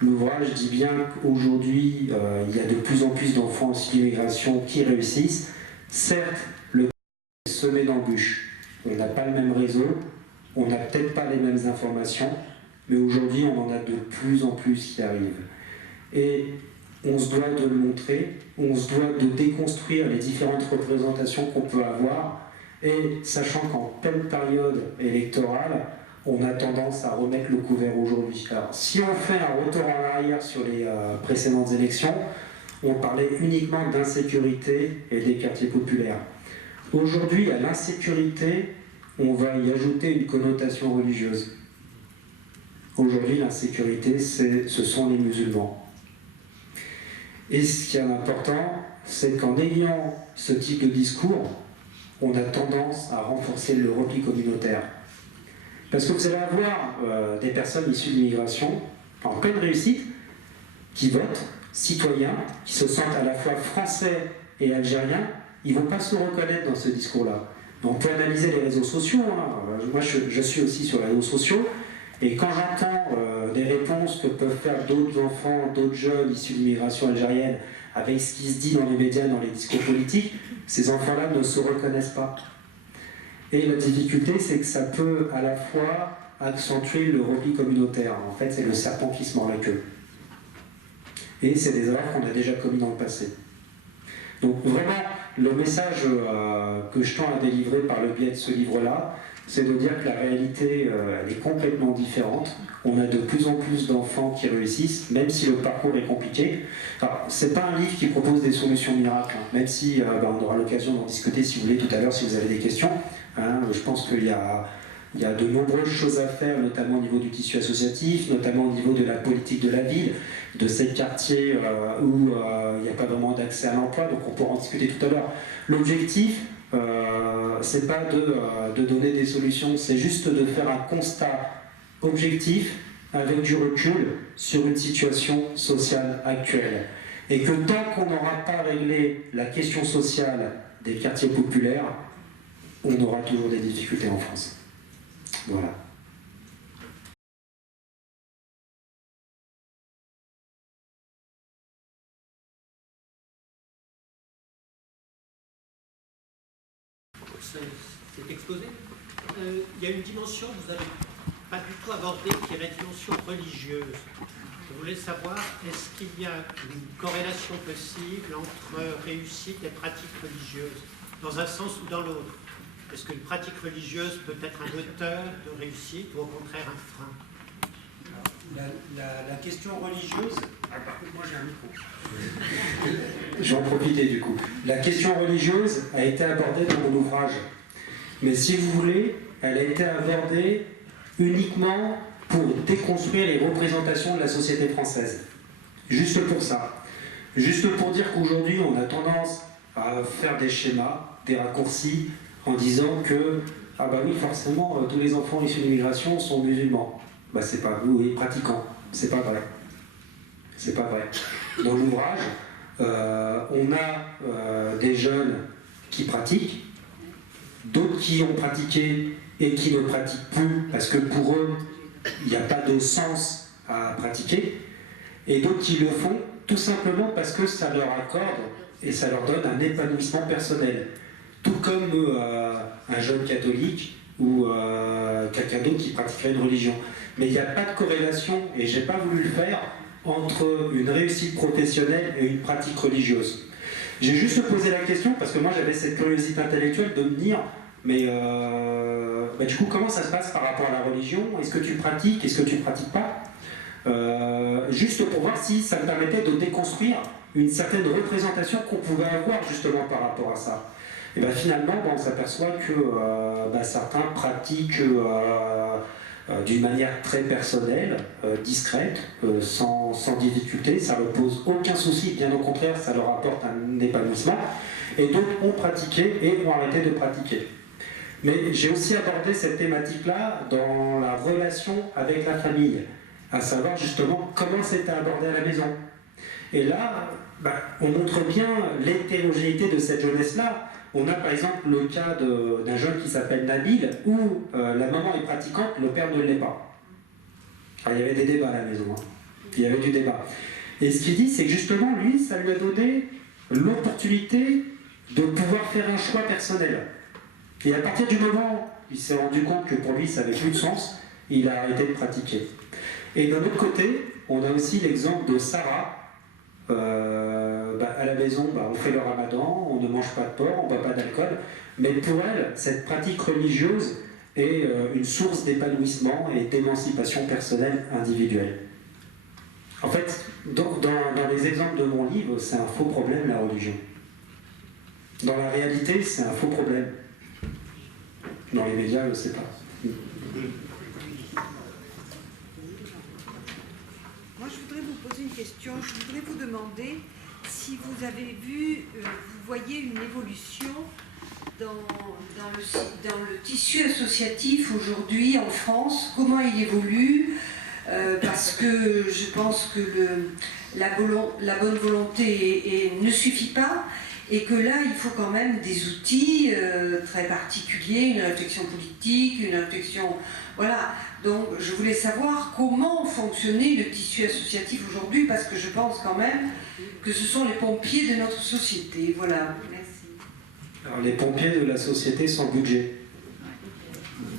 L'ouvrage dit bien qu'aujourd'hui, il y a de plus en plus d'enfants issus d'immigration qui réussissent. Certes, le est semé d'embûches. On n'a pas le même réseau, on n'a peut-être pas les mêmes informations, mais aujourd'hui, on en a de plus en plus qui arrivent. Et on se doit de le montrer, on se doit de déconstruire les différentes représentations qu'on peut avoir, et sachant qu'en pleine période électorale, on a tendance à remettre le couvert aujourd'hui. Alors, si on fait un retour en arrière sur les précédentes élections, on parlait uniquement d'insécurité et des quartiers populaires. Aujourd'hui, à l'insécurité, on va y ajouter une connotation religieuse. Aujourd'hui, l'insécurité, ce sont les musulmans. Et ce qui est important, c'est qu'en ayant ce type de discours, on a tendance à renforcer le repli communautaire. Parce que vous allez avoir des personnes issues de l'immigration, en pleine réussite, qui votent, citoyens, qui se sentent à la fois français et algériens, ils ne vont pas se reconnaître dans ce discours-là. On peut analyser les réseaux sociaux, hein. Moi je suis aussi sur les réseaux sociaux, et quand j'entends des réponses que peuvent faire d'autres enfants, d'autres jeunes issus de l'immigration algérienne avec ce qui se dit dans les médias, dans les discours politiques, ces enfants-là ne se reconnaissent pas. Et la difficulté, c'est que ça peut à la fois accentuer le repli communautaire. En fait, c'est le serpent qui se mord la queue. Et c'est des erreurs qu'on a déjà commises dans le passé. Donc vraiment, le message que je tends à délivrer par le biais de ce livre-là, c'est de dire que la réalité elle est complètement différente. On a de plus en plus d'enfants qui réussissent, même si le parcours est compliqué. C'est pas un livre qui propose des solutions miracles, hein, même si on aura l'occasion d'en discuter si vous voulez tout à l'heure, si vous avez des questions. Hein, je pense qu'il y a de nombreuses choses à faire, notamment au niveau du tissu associatif, notamment au niveau de la politique de la ville, de ces quartiers où il n'y a pas vraiment d'accès à l'emploi, donc on pourra en discuter tout à l'heure. L'objectif, c'est pas de donner des solutions, c'est juste de faire un constat objectif avec du recul sur une situation sociale actuelle. Et que tant qu'on n'aura pas réglé la question sociale des quartiers populaires, on aura toujours des difficultés en France. Voilà. C'est exposé. Il y a une dimension que vous n'avez pas du tout abordée, qui est la dimension religieuse. Je voulais savoir, est-ce qu'il y a une corrélation possible entre réussite et pratique religieuse, dans un sens ou dans l'autre? Est-ce qu'une pratique religieuse peut être un moteur de réussite ou au contraire un frein? La question religieuse... moi j'ai un micro. Je vais en profiter du coup. La question religieuse a été abordée dans mon ouvrage. Mais si vous voulez, elle a été abordée uniquement pour déconstruire les représentations de la société française. Juste pour ça. Juste pour dire qu'aujourd'hui, on a tendance à faire des schémas, des raccourcis, en disant que, ah bah oui, forcément, tous les enfants issus de l'immigration sont musulmans. Bah c'est pas vous, oui, pratiquants. C'est pas vrai. C'est pas vrai. Dans l'ouvrage, on a des jeunes qui pratiquent, d'autres qui ont pratiqué et qui ne pratiquent plus, parce que pour eux, il n'y a pas de sens à pratiquer, et d'autres qui le font tout simplement parce que ça leur accorde et ça leur donne un épanouissement personnel. Tout comme un jeune catholique ou quelqu'un d'autre qui pratiquerait une religion. Mais il n'y a pas de corrélation, et je n'ai pas voulu le faire, entre une réussite professionnelle et une pratique religieuse. J'ai juste posé la question, parce que moi j'avais cette curiosité intellectuelle de me dire, mais du coup comment ça se passe par rapport à la religion? Est-ce que tu pratiques? Est-ce que tu ne pratiques pas? Juste pour voir si ça me permettait de déconstruire une certaine représentation qu'on pouvait avoir justement par rapport à ça. Et bien finalement, on s'aperçoit que certains pratiquent d'une manière très personnelle, discrète, sans difficulté, ça ne leur pose aucun souci, bien au contraire, ça leur apporte un épanouissement. Et d'autres ont pratiqué et ont arrêté de pratiquer. Mais j'ai aussi abordé cette thématique-là dans la relation avec la famille, à savoir justement comment c'était abordé à la maison. Et là, on montre bien l'hétérogénéité de cette jeunesse-là. On a par exemple le cas d'un jeune qui s'appelle Nabil, où la maman est pratiquante, le père ne l'est pas. Alors, il y avait des débats à la maison, hein. Il y avait du débat. Et ce qu'il dit, c'est que justement, lui, ça lui a donné l'opportunité de pouvoir faire un choix personnel. Et à partir du moment où il s'est rendu compte que pour lui, ça n'avait plus de sens, il a arrêté de pratiquer. Et d'un autre côté, on a aussi l'exemple de Sarah. À la maison, on fait le ramadan, on ne mange pas de porc, on ne boit pas d'alcool, mais pour elle, cette pratique religieuse est une source d'épanouissement et d'émancipation personnelle individuelle. En fait, dans les exemples de mon livre, c'est un faux problème, la religion. Dans la réalité, c'est un faux problème. Dans les médias, je ne sais pas. Moi, je voudrais vous poser une question. Je voudrais vous demander si vous avez vu, vous voyez une évolution dans le tissu associatif aujourd'hui en France, comment il évolue, parce que je pense que la bonne volonté ne suffit pas. et que là, il faut quand même des outils très particuliers, une réflexion politique, une réflexion... Voilà, donc je voulais savoir comment fonctionnait le tissu associatif aujourd'hui, parce que je pense quand même que ce sont les pompiers de notre société. Voilà, merci. Alors, les pompiers de la société sans budget.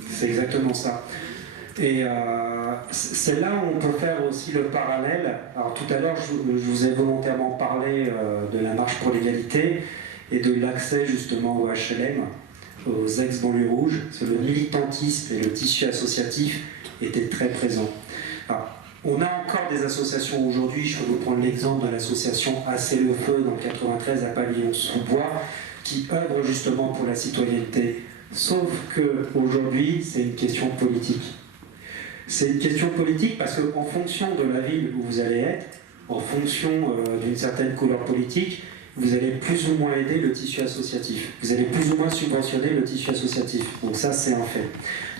C'est exactement ça. Et c'est là où on peut faire aussi le parallèle. Alors tout à l'heure, je vous ai volontairement parlé de la marche pour l'égalité et de l'accès justement au HLM, aux ex-banlieues rouges. Le militantisme et le tissu associatif étaient très présents. Alors, on a encore des associations aujourd'hui. Je vais vous prendre l'exemple de l'association Assez le Feu dans le 93 à Pavillon-sous-Bois, qui œuvre justement pour la citoyenneté. Sauf qu'aujourd'hui, c'est une question politique. C'est une question politique parce qu'en fonction de la ville où vous allez être, en fonction d'une certaine couleur politique, vous allez plus ou moins aider le tissu associatif. Vous allez plus ou moins subventionner le tissu associatif. Donc ça, c'est un fait.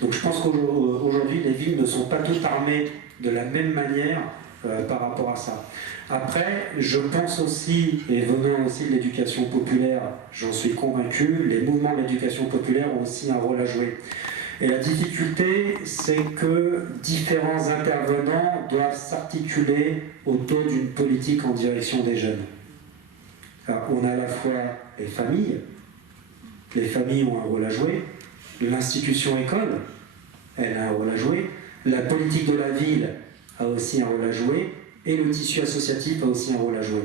Donc je pense qu'aujourd'hui, les villes ne sont pas toutes armées de la même manière par rapport à ça. Après, je pense aussi, et venant aussi de l'éducation populaire, j'en suis convaincu, les mouvements de l'éducation populaire ont aussi un rôle à jouer. Et la difficulté, c'est que différents intervenants doivent s'articuler autour d'une politique en direction des jeunes. Alors, on a à la fois les familles ont un rôle à jouer, l'institution école, elle a un rôle à jouer, la politique de la ville a aussi un rôle à jouer, et le tissu associatif a aussi un rôle à jouer.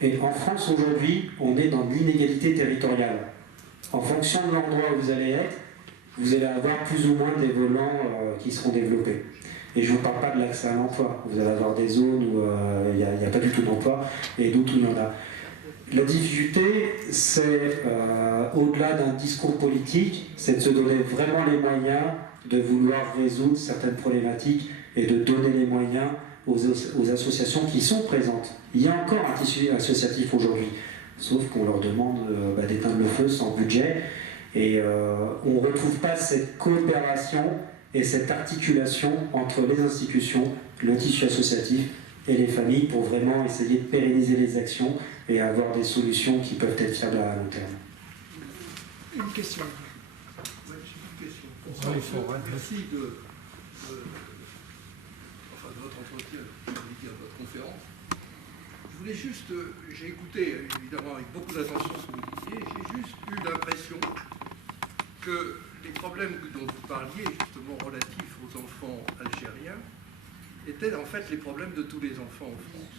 Et en France aujourd'hui, on est dans l'inégalité territoriale. En fonction de l'endroit où vous allez être, vous allez avoir plus ou moins des volants qui seront développés. Et je ne vous parle pas de l'accès à l'emploi. Vous allez avoir des zones où il n'y a pas du tout d'emploi et d'autres où il y en a. La difficulté, c'est, au-delà d'un discours politique, c'est de se donner vraiment les moyens de vouloir résoudre certaines problématiques et de donner les moyens aux associations qui sont présentes. Il y a encore un tissu associatif aujourd'hui, sauf qu'on leur demande d'éteindre le feu sans budget. Et on ne retrouve pas cette coopération et cette articulation entre les institutions, le tissu associatif et les familles pour vraiment essayer de pérenniser les actions et avoir des solutions qui peuvent être fiables à long terme. Une question. Oui, j'ai une question. Merci de votre entretien, de votre conférence. Je voulais juste, j'ai écouté évidemment avec beaucoup d'attention ce que vous disiez, j'ai juste eu l'impression que les problèmes dont vous parliez, justement relatifs aux enfants algériens, étaient en fait les problèmes de tous les enfants en France.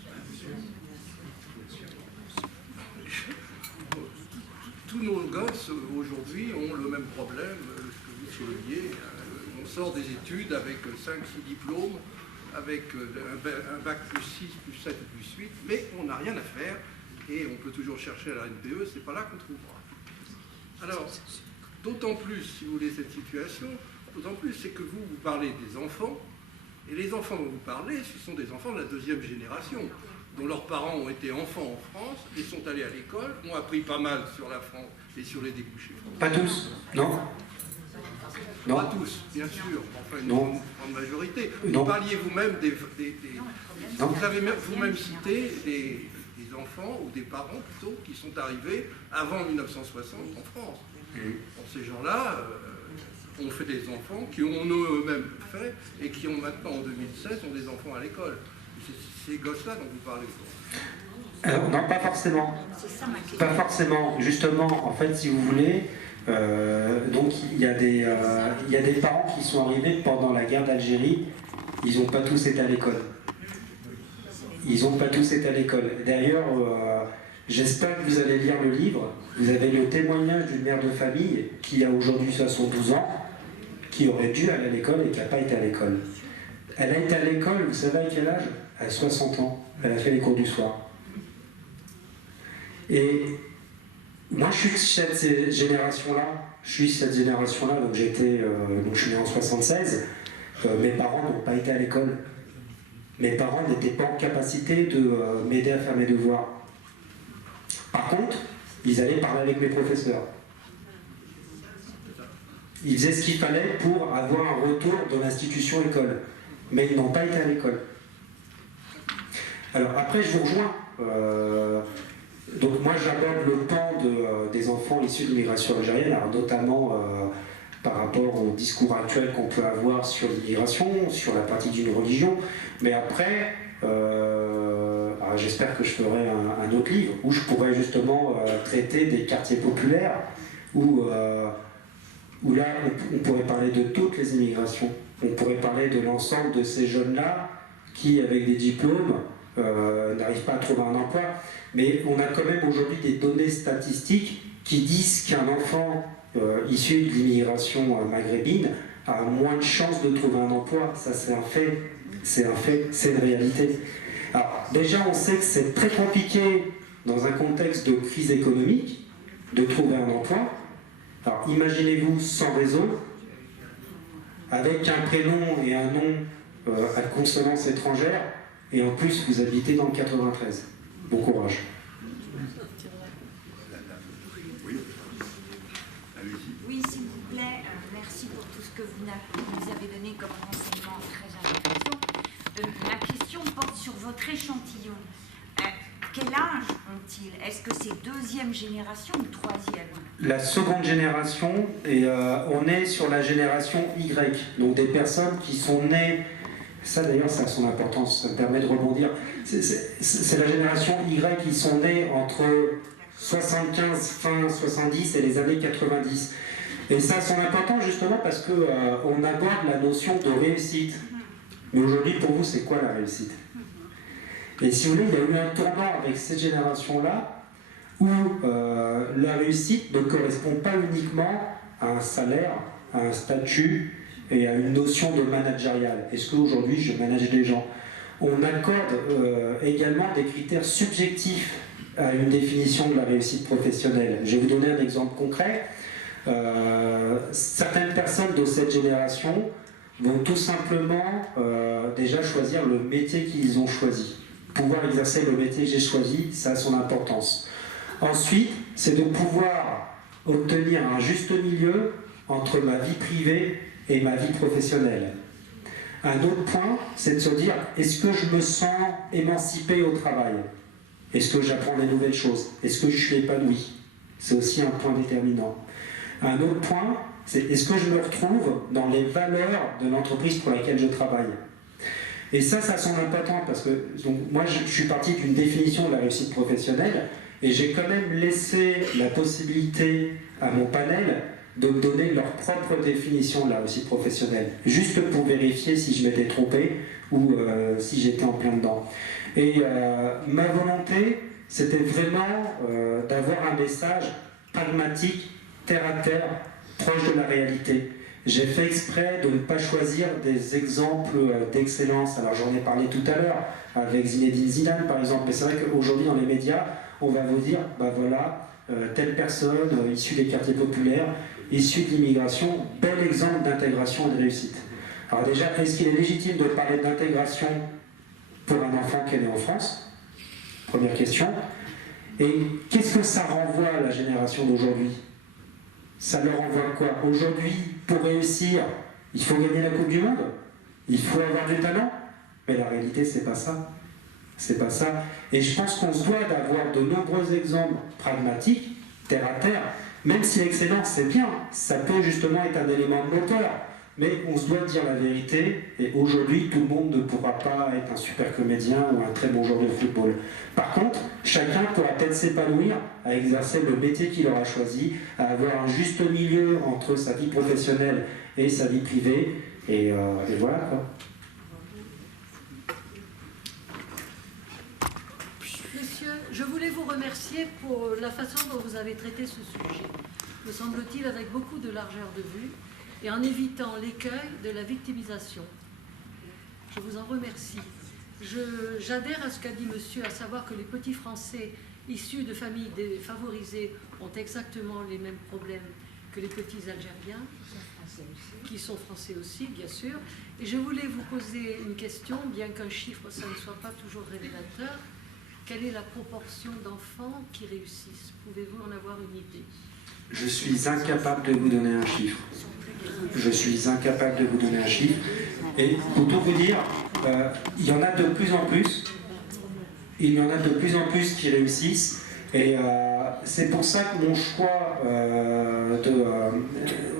Tous nos gosses aujourd'hui ont le même problème que vous souligniez. On sort des études avec 5-6 diplômes, avec un bac plus 6, plus 7 ou plus 8, mais on n'a rien à faire et on peut toujours chercher à la NPE, c'est pas là qu'on trouvera. Alors, d'autant plus, si vous voulez, cette situation, d'autant plus c'est que vous parlez des enfants, et les enfants dont vous parlez, ce sont des enfants de la deuxième génération, dont leurs parents ont été enfants en France, et sont allés à l'école, ont appris pas mal sur la France et sur les débouchés français. Pas tous, non? Non. Pas tous, bien sûr, enfin une Non. grande majorité. Non. Vous parliez vous-même vous avez vous-même cité des enfants, ou des parents plutôt, qui sont arrivés avant 1960 en France. Bon, ces gens-là ont fait des enfants qui ont eux-mêmes fait et qui ont maintenant en 2016 ont des enfants à l'école. C'est ces gosses-là dont vous parlez. Alors, non, pas forcément. Pas forcément. Justement, en fait, si vous voulez, donc il y a des parents qui sont arrivés pendant la guerre d'Algérie. Ils n'ont pas tous été à l'école. Ils n'ont pas tous été à l'école. D'ailleurs, j'espère que vous allez lire le livre. Vous avez le témoignage d'une mère de famille qui a aujourd'hui 72 ans, qui aurait dû aller à l'école et qui n'a pas été à l'école. Elle a été à l'école, vous savez à quel âge? À 60 ans. Elle a fait les cours du soir. Et moi, je suis de cette génération-là. Donc je suis né en 76. Mes parents n'ont pas été à l'école. Mes parents n'étaient pas en capacité de m'aider à faire mes devoirs. Par contre, ils allaient parler avec mes professeurs. Ils faisaient ce qu'il fallait pour avoir un retour de l'institution école. Mais ils n'ont pas été à l'école. Alors après, je vous rejoins. Donc moi j'aborde le pan des enfants issus de l'immigration algérienne, alors notamment par rapport au discours actuel qu'on peut avoir sur l'immigration, sur la pratique d'une religion, mais après, j'espère que je ferai un autre livre où je pourrais justement traiter des quartiers populaires, où là on pourrait parler de toutes les immigrations, on pourrait parler de l'ensemble de ces jeunes-là qui, avec des diplômes, n'arrivent pas à trouver un emploi. Mais on a quand même aujourd'hui des données statistiques qui disent qu'un enfant issu de l'immigration maghrébine a moins de chances de trouver un emploi. Ça, c'est un fait, c'est une réalité. Alors, déjà, on sait que c'est très compliqué, dans un contexte de crise économique, de trouver un emploi. Alors, imaginez-vous sans réseau, avec un prénom et un nom à consonance étrangère, et en plus, vous habitez dans le 93. Bon courage. Oui, s'il vous plaît, merci pour tout ce que vous nous avez donné comme renseignement très intéressant. Ma question porte sur votre échantillon. Quel âge ont-ils? Est-ce que c'est deuxième génération ou troisième? La seconde génération, et on est sur la génération Y, donc des personnes qui sont nées. Ça d'ailleurs, ça a son importance, ça me permet de rebondir. C'est la génération Y qui sont nés entre 75, fin 70 et les années 90. Et ça a son importance justement parce qu'on aborde la notion de réussite. Mais aujourd'hui, pour vous, c'est quoi la réussite? Et si vous voulez, il y a eu un tournant avec cette génération-là où la réussite ne correspond pas uniquement à un salaire, à un statut, et à une notion de managérial. Est-ce qu'aujourd'hui je manage des gens? On accorde également des critères subjectifs à une définition de la réussite professionnelle. Je vais vous donner un exemple concret. Certaines personnes de cette génération vont tout simplement déjà choisir le métier qu'ils ont choisi. Pouvoir exercer le métier que j'ai choisi, ça a son importance. Ensuite, c'est de pouvoir obtenir un juste milieu entre ma vie privée et ma vie professionnelle. Un autre point, c'est de se dire, est-ce que je me sens émancipé au travail? Est-ce que j'apprends des nouvelles choses? Est-ce que je suis épanoui? C'est aussi un point déterminant. Un autre point, c'est est-ce que je me retrouve dans les valeurs de l'entreprise pour laquelle je travaille? Et ça a son importance parce que donc, moi, je suis parti d'une définition de la réussite professionnelle et j'ai quand même laissé la possibilité à mon panel de me donner leur propre définition de la réussite professionnelle, juste pour vérifier si je m'étais trompé ou si j'étais en plein dedans. Et ma volonté, c'était vraiment d'avoir un message pragmatique, terre à terre, proche de la réalité. J'ai fait exprès de ne pas choisir des exemples d'excellence. Alors j'en ai parlé tout à l'heure avec Zinedine Zidane par exemple, mais c'est vrai qu'aujourd'hui dans les médias, on va vous dire, bah voilà, telle personne issue des quartiers populaires, issue de l'immigration, bel exemple d'intégration et de réussite. Alors déjà, est-ce qu'il est légitime de parler d'intégration pour un enfant qui est né en France? Première question. Et qu'est-ce que ça renvoie à la génération d'aujourd'hui? Ça leur renvoie quoi? Aujourd'hui, pour réussir, il faut gagner la Coupe du Monde, il faut avoir du talent, mais la réalité, c'est pas ça. C'est pas ça. Et je pense qu'on se doit d'avoir de nombreux exemples pragmatiques, terre à terre, même si l'excellence, c'est bien, ça peut justement être un élément de moteur, mais on se doit dire la vérité, et aujourd'hui, tout le monde ne pourra pas être un super comédien ou un très bon joueur de football. Par contre, chacun pourra peut-être s'épanouir à exercer le métier qu'il aura choisi, à avoir un juste milieu entre sa vie professionnelle et sa vie privée, et voilà quoi. Monsieur, je voulais vous remercier pour la façon dont vous avez traité ce sujet, me semble-t-il avec beaucoup de largeur de vue et en évitant l'écueil de la victimisation. Je vous en remercie. J'adhère à ce qu'a dit monsieur, à savoir que les petits Français issus de familles défavorisées ont exactement les mêmes problèmes que les petits Algériens, qui sont français aussi, bien sûr. Et je voulais vous poser une question, bien qu'un chiffre, ça ne soit pas toujours révélateur. Quelle est la proportion d'enfants qui réussissent? Pouvez-vous en avoir une idée? Je suis incapable de vous donner un chiffre. Je suis incapable de vous donner un chiffre. Et pour tout vous dire, il y en a de plus en plus. Il y en a de plus en plus qui réussissent. Et c'est pour ça que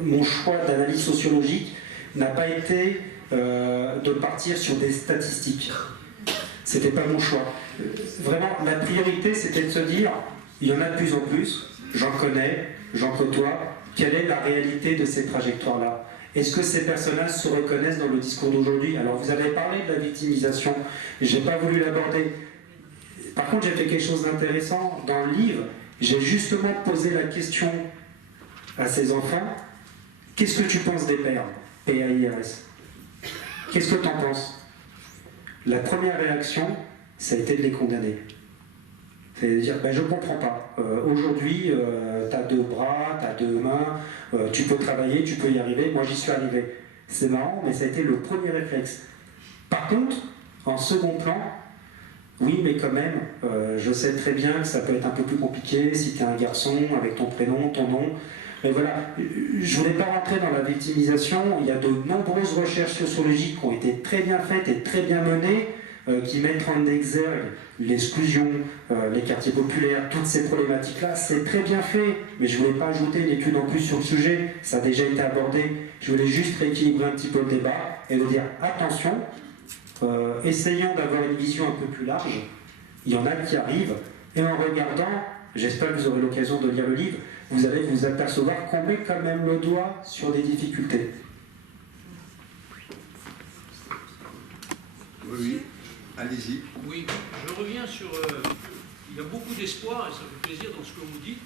mon choix d'analyse sociologique n'a pas été de partir sur des statistiques. C'était pas mon choix. Vraiment, ma priorité, c'était de se dire, il y en a de plus en plus, j'en connais, j'en côtoie, quelle est la réalité de ces trajectoires-là? Est-ce que ces personnages se reconnaissent dans le discours d'aujourd'hui? Alors, vous avez parlé de la victimisation, j'ai pas voulu l'aborder. Par contre, j'ai fait quelque chose d'intéressant dans le livre. J'ai justement posé la question à ces enfants, qu'est-ce que tu penses des pères? P-A-I-R-S. Qu'est-ce que tu en penses? La première réaction, ça a été de les condamner. C'est-à-dire, ben, je ne comprends pas. Aujourd'hui, tu as 2 bras, tu as 2 mains, tu peux travailler, tu peux y arriver. Moi, j'y suis arrivé. C'est marrant, mais ça a été le premier réflexe. Par contre, en second plan, oui, mais quand même, je sais très bien que ça peut être un peu plus compliqué si tu es un garçon avec ton prénom, ton nom. Mais voilà, je ne voulais pas rentrer dans la victimisation. Il y a de nombreuses recherches sociologiques qui ont été très bien faites et très bien menées, qui mettent en exergue l'exclusion, les quartiers populaires, toutes ces problématiques-là. C'est très bien fait, mais je ne voulais pas ajouter une étude en plus sur le sujet. Ça a déjà été abordé. Je voulais juste rééquilibrer un petit peu le débat et de dire attention, essayons d'avoir une vision un peu plus large. Il y en a qui arrivent, et en regardant, j'espère que vous aurez l'occasion de lire le livre, vous allez vous apercevoir qu'on met quand même le doigt sur des difficultés. Oui, allez-y. Oui, je reviens sur... il y a beaucoup d'espoir, et ça fait plaisir dans ce que vous dites,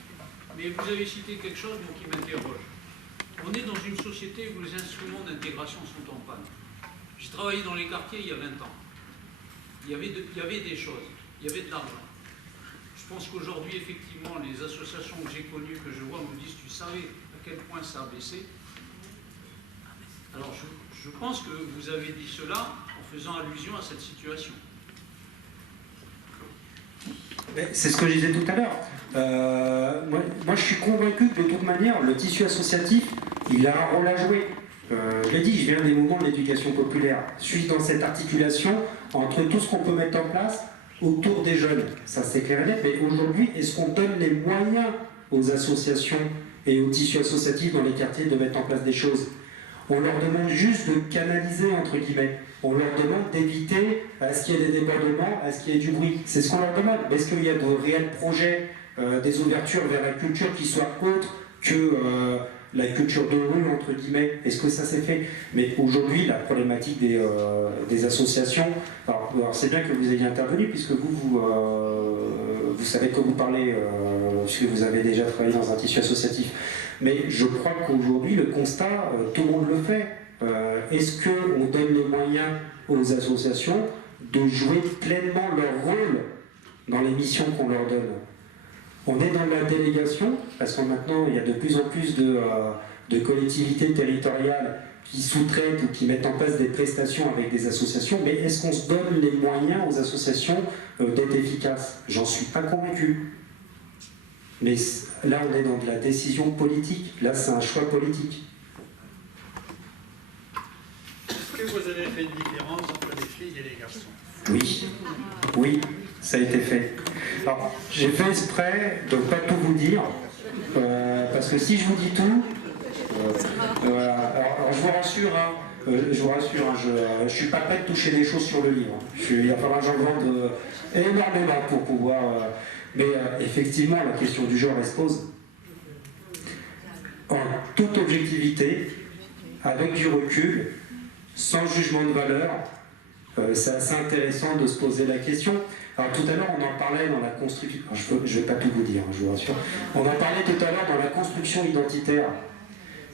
mais vous avez cité quelque chose qui m'interroge. On est dans une société où les instruments d'intégration sont en panne. J'ai travaillé dans les quartiers il y a 20 ans. Il y avait des choses, il y avait de l'argent. Je pense qu'aujourd'hui, effectivement, les associations que j'ai connues, que je vois, me disent, tu savais à quel point ça a baissé. Alors, je pense que vous avez dit cela en faisant allusion à cette situation. C'est ce que je disais tout à l'heure. Moi, je suis convaincu que de toute manière, le tissu associatif, il a un rôle à jouer. Je l'ai dit, je viens des mouvements de l'éducation populaire. Je suis dans cette articulation entre tout ce qu'on peut mettre en place autour des jeunes. Ça, c'est clair et net. Mais aujourd'hui, est-ce qu'on donne les moyens aux associations et au tissu associatif dans les quartiers de mettre en place des choses? On leur demande juste de canaliser, entre guillemets. On leur demande d'éviter à ce qu'il y ait des débordements, à ce qu'il y ait du bruit. C'est ce qu'on leur demande. Mais est-ce qu'il y a de réels projets, des ouvertures vers la culture qui soient autres que la culture de rue, entre guillemets? Est-ce que ça s'est fait? Mais aujourd'hui, la problématique des associations... Alors c'est bien que vous ayez intervenu, puisque vous savez de quoi vous parlez, puisque vous avez déjà travaillé dans un tissu associatif. Mais je crois qu'aujourd'hui, le constat, tout le monde le fait. Est-ce qu'on donne les moyens aux associations de jouer pleinement leur rôle dans les missions qu'on leur donne? On est dans la délégation, parce que maintenant, il y a de plus en plus de collectivités territoriales qui sous-traitent ou qui mettent en place des prestations avec des associations, mais est-ce qu'on se donne les moyens aux associations d'être efficaces? J'en suis pas convaincu. Mais là, on est dans de la décision politique. Là, c'est un choix politique. Est-ce que vous avez fait une différence entre les filles et les garçons? Oui. Oui, ça a été fait. Alors, j'ai fait exprès de ne pas tout vous dire, parce que si je vous dis tout, alors je vous rassure, je ne suis pas prêt de toucher des choses sur le livre. Il va falloir que j'en vende énormément pour pouvoir... mais effectivement, la question du genre, elle se pose. En toute objectivité, avec du recul, sans jugement de valeur, c'est assez intéressant de se poser la question. Alors tout à l'heure, on en parlait dans la construction... Je ne vais pas tout vous dire, je vous rassure. On en parlait tout à l'heure dans la construction identitaire.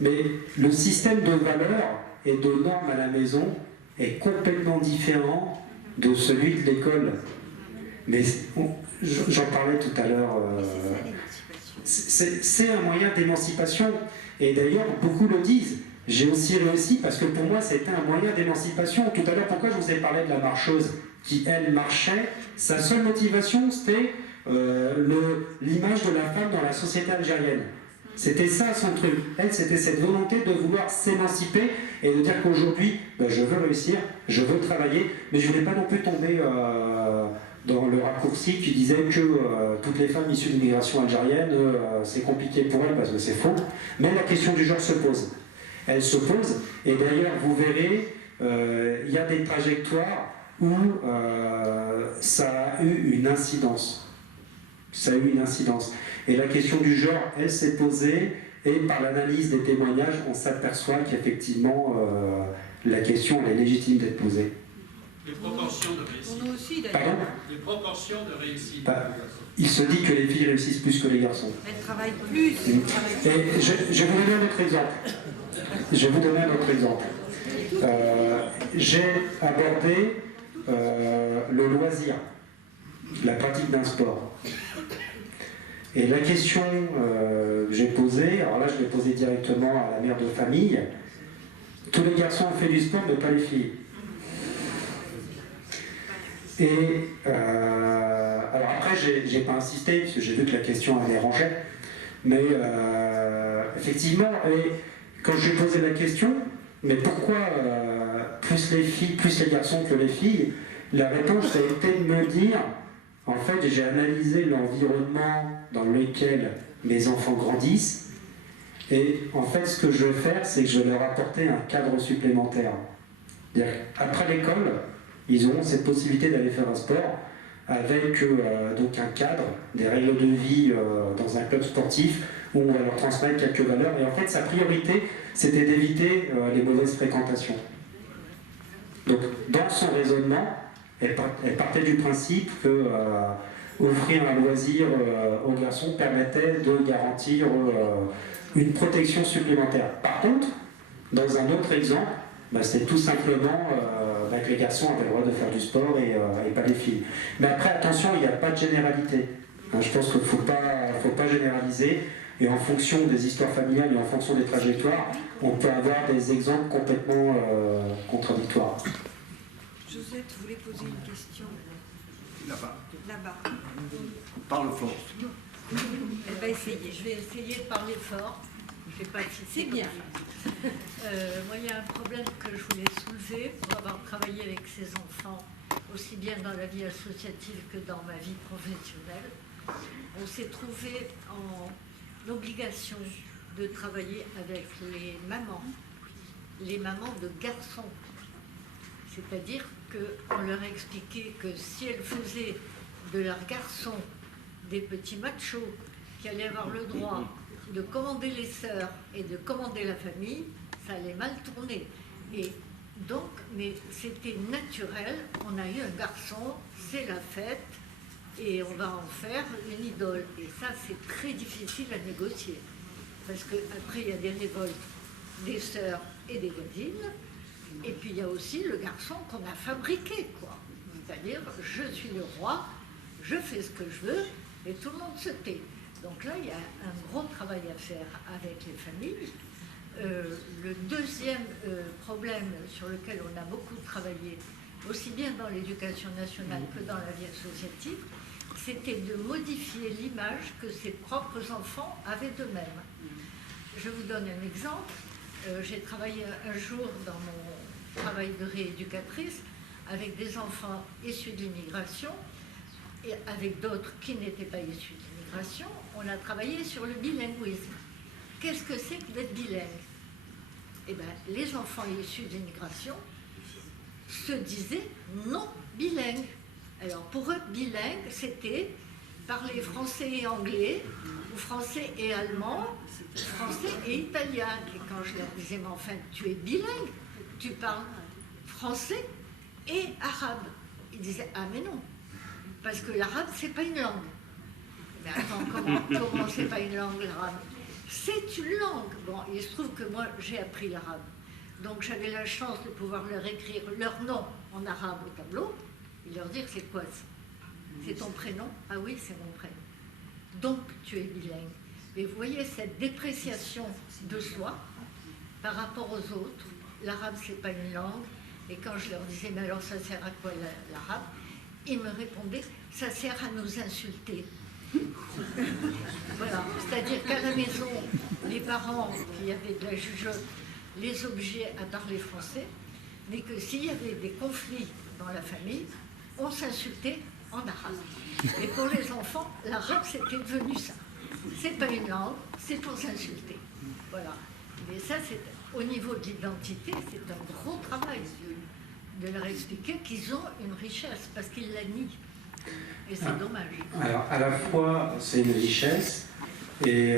Mais le système de valeurs et de normes à la maison est complètement différent de celui de l'école. Mais j'en parlais tout à l'heure. C'est un moyen d'émancipation. Et d'ailleurs, beaucoup le disent. J'ai aussi réussi parce que pour moi, c'était un moyen d'émancipation. Tout à l'heure, pourquoi je vous ai parlé de la marcheuse qui, elle, marchait? Sa seule motivation, c'était l'image de la femme dans la société algérienne. C'était ça son truc. Elle, c'était cette volonté de vouloir s'émanciper et de dire qu'aujourd'hui, ben, je veux réussir, je veux travailler, mais je ne voulais pas non plus tomber dans le raccourci qui disait que toutes les femmes issues de l'immigration algérienne, c'est compliqué pour elles parce que c'est faux. Mais la question du genre se pose. Elle se pose, et d'ailleurs, vous verrez, il y a des trajectoires où ça a eu une incidence. Ça a eu une incidence. Et la question du genre, elle s'est posée, et par l'analyse des témoignages, on s'aperçoit qu'effectivement, la question elle est légitime d'être posée. Les proportions de réussite. On a aussi, d'ailleurs. Pardon ? Les proportions de réussite. Il se dit que les filles réussissent plus que les garçons. Elles travaillent plus. Et je vais vous donner un autre exemple. Je vais vous donner un autre exemple. J'ai abordé le loisir, la pratique d'un sport. Et la question que j'ai posée, alors là je l'ai posée directement à la mère de famille, tous les garçons ont fait du sport, mais pas les filles. Et alors après, j'ai pas insisté, parce que j'ai vu que la question elle dérangeait, mais effectivement, et quand j'ai posé la question, mais pourquoi plus les filles, plus les garçons que les filles, la réponse a été de me dire, en fait, j'ai analysé l'environnement dans lequel mes enfants grandissent, et en fait, ce que je vais faire, c'est que je vais leur apporter un cadre supplémentaire. C'est-à-dire qu'après l'école, ils auront cette possibilité d'aller faire un sport avec donc un cadre, des règles de vie dans un club sportif où on va leur transmettre quelques valeurs. Et en fait, sa priorité, c'était d'éviter les mauvaises fréquentations. Donc, dans son raisonnement, elle partait du principe que offrir un loisir aux garçons permettait de garantir une protection supplémentaire. Par contre, dans un autre exemple, c'est tout simplement que les garçons avaient le droit de faire du sport et pas les filles. Mais après, attention, il n'y a pas de généralité. Je pense qu'il ne faut pas généraliser. Et en fonction des histoires familiales et en fonction des trajectoires, on peut avoir des exemples complètement contradictoires. Josette, vous voulez poser une question? Là-bas. Là-bas. Parle fort. Elle va essayer. Je vais essayer de parler fort. C'est bien. Moi, il y a un problème que je voulais soulever pour avoir travaillé avec ces enfants, aussi bien dans la vie associative que dans ma vie professionnelle. On s'est trouvé en obligation de travailler avec les mamans de garçons. C'est-à-dire qu'on leur a expliqué que si elles faisaient de leurs garçons des petits machos qui allaient avoir le droit de commander les sœurs et de commander la famille, ça allait mal tourner. Et donc, mais c'était naturel, on a eu un garçon, c'est la fête, et on va en faire une idole. Et ça, c'est très difficile à négocier. Parce qu'après, il y a des révoltes des sœurs et des voisines, et puis il y a aussi le garçon qu'on a fabriqué, quoi. C'est-à-dire, je suis le roi, je fais ce que je veux, et tout le monde se tait. Donc là, il y a un gros travail à faire avec les familles. Le deuxième problème sur lequel on a beaucoup travaillé, aussi bien dans l'éducation nationale que dans la vie associative, c'était de modifier l'image que ses propres enfants avaient d'eux-mêmes. Je vous donne un exemple. J'ai travaillé un jour dans mon travail de rééducatrice avec des enfants issus de l'immigration et avec d'autres qui n'étaient pas issus de l'immigration. On a travaillé sur le bilinguisme. Qu'est-ce que c'est que d'être bilingue? Eh bien, les enfants issus de l'immigration se disaient non bilingues. Alors pour eux, bilingue, c'était parler français et anglais, ou français et allemand, français et italien. Et quand je leur disais, mais enfin, tu es bilingue, tu parles français et arabe. Ils disaient, ah mais non, parce que l'arabe, c'est pas une langue. Mais attends, comment c'est pas une langue, l'arabe? C'est une langue. Bon, il se trouve que moi, j'ai appris l'arabe. Donc j'avais la chance de pouvoir leur écrire leur nom en arabe au tableau et leur dire, c'est quoi ça? C'est ton prénom? Ah oui, c'est mon prénom. Donc tu es bilingue. Mais vous voyez cette dépréciation de soi par rapport aux autres. L'arabe, c'est pas une langue. Et quand je leur disais, mais alors ça sert à quoi l'arabe? Ils me répondaient, ça sert à nous insulter. Voilà, c'est-à-dire qu'à la maison, les parents qui avaient de la jugeote les obligeaient à parler français, mais que s'il y avait des conflits dans la famille, on s'insultait en arabe. Et pour les enfants, l'arabe, c'était devenu ça. C'est pas une langue, c'est pour s'insulter. Voilà. Mais ça, c'est au niveau de l'identité, c'est un gros travail de leur expliquer qu'ils ont une richesse, parce qu'ils la nient. Et c'est dommage. Alors, à la fois, c'est une richesse, et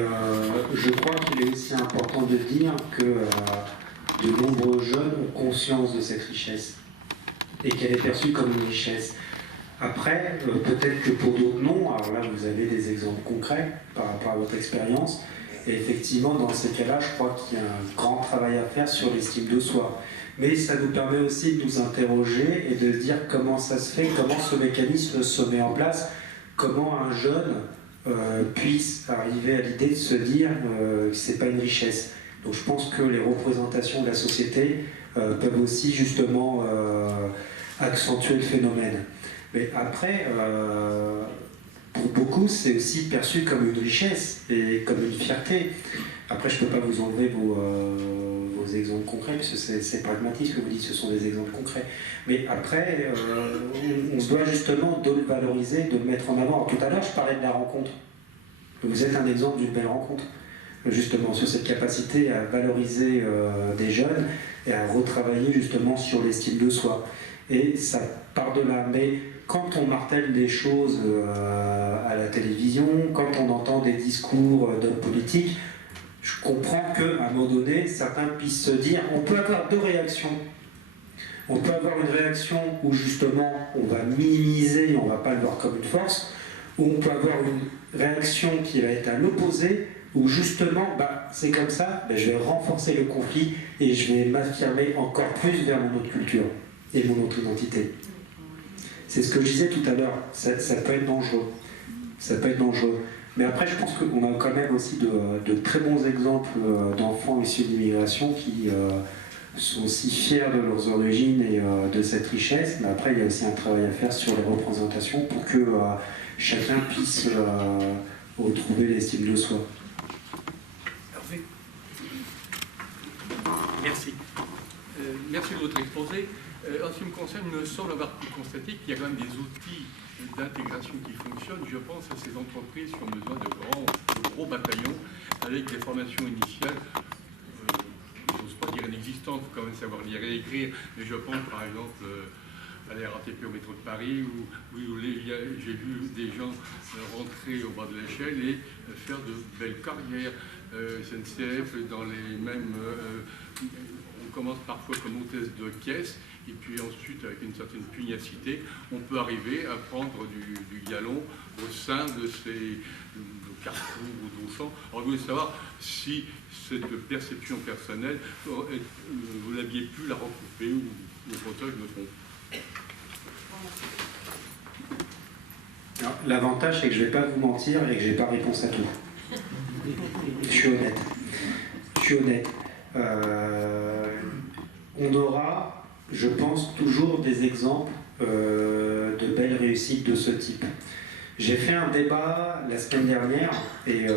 je crois qu'il est aussi important de dire que de nombreux jeunes ont conscience de cette richesse, et qu'elle est perçue comme une richesse. Après, peut-être que pour d'autres non, alors là, vous avez des exemples concrets par rapport à votre expérience, et effectivement, dans ces cas-là, je crois qu'il y a un grand travail à faire sur l'estime de soi. Mais ça nous permet aussi de nous interroger et de dire comment ça se fait, comment ce mécanisme se met en place, comment un jeune puisse arriver à l'idée de se dire que c'est pas une richesse. Donc je pense que les représentations de la société peuvent aussi justement accentuer le phénomène. Mais après, pour beaucoup, c'est aussi perçu comme une richesse et comme une fierté. Après, je ne peux pas vous enlever vos exemples concrets, puisque c'est pragmatique ce que vous dites, ce sont des exemples concrets. Mais après, on doit justement de le valoriser, de le mettre en avant. Alors, tout à l'heure, je parlais de la rencontre. Vous êtes un exemple d'une belle rencontre, justement, sur cette capacité à valoriser des jeunes et à retravailler justement sur l'estime de soi. Et ça part de là. Mais quand on martèle des choses à la télévision, quand on entend des discours d'hommes politiques, je comprends qu'à un moment donné, certains puissent se dire, on peut avoir deux réactions. On peut avoir une réaction où justement on va minimiser, on ne va pas le voir comme une force, ou on peut avoir une réaction qui va être à l'opposé, où justement, c'est comme ça, je vais renforcer le conflit et je vais m'affirmer encore plus vers mon autre culture et mon autre identité. C'est ce que je disais tout à l'heure, ça peut être dangereux. Ça peut être dangereux. Mais après, je pense qu'on a quand même aussi de très bons exemples d'enfants issus d'immigration qui sont aussi fiers de leurs origines et de cette richesse. Mais après, il y a aussi un travail à faire sur les représentations pour que chacun puisse retrouver l'estime de soi. Merci. Merci de votre exposé. En ce qui me concerne, il me semble avoir pu constater qu'il y a quand même des outils d'intégration qui fonctionnent. Je pense à ces entreprises qui ont besoin de gros bataillons avec des formations initiales, je n'ose pas dire inexistantes, il faut quand même savoir lire et écrire, mais je pense par exemple à la RATP au métro de Paris où j'ai vu des gens rentrer au bas de l'échelle et faire de belles carrières. SNCF, dans les mêmes... on commence parfois comme hôtesse de caisse, et puis ensuite, avec une certaine pugnacité, on peut arriver à prendre du galon au sein de ces Carrefour ou d'Auchan. Alors, je voulais savoir si cette perception personnelle, vous n'aviez pu la recouper, ou au contraire, je me trompe. L'avantage, c'est que je ne vais pas vous mentir et que je n'ai pas réponse à tout. Je suis honnête. On aura, je pense, toujours des exemples de belles réussites de ce type. J'ai fait un débat la semaine dernière et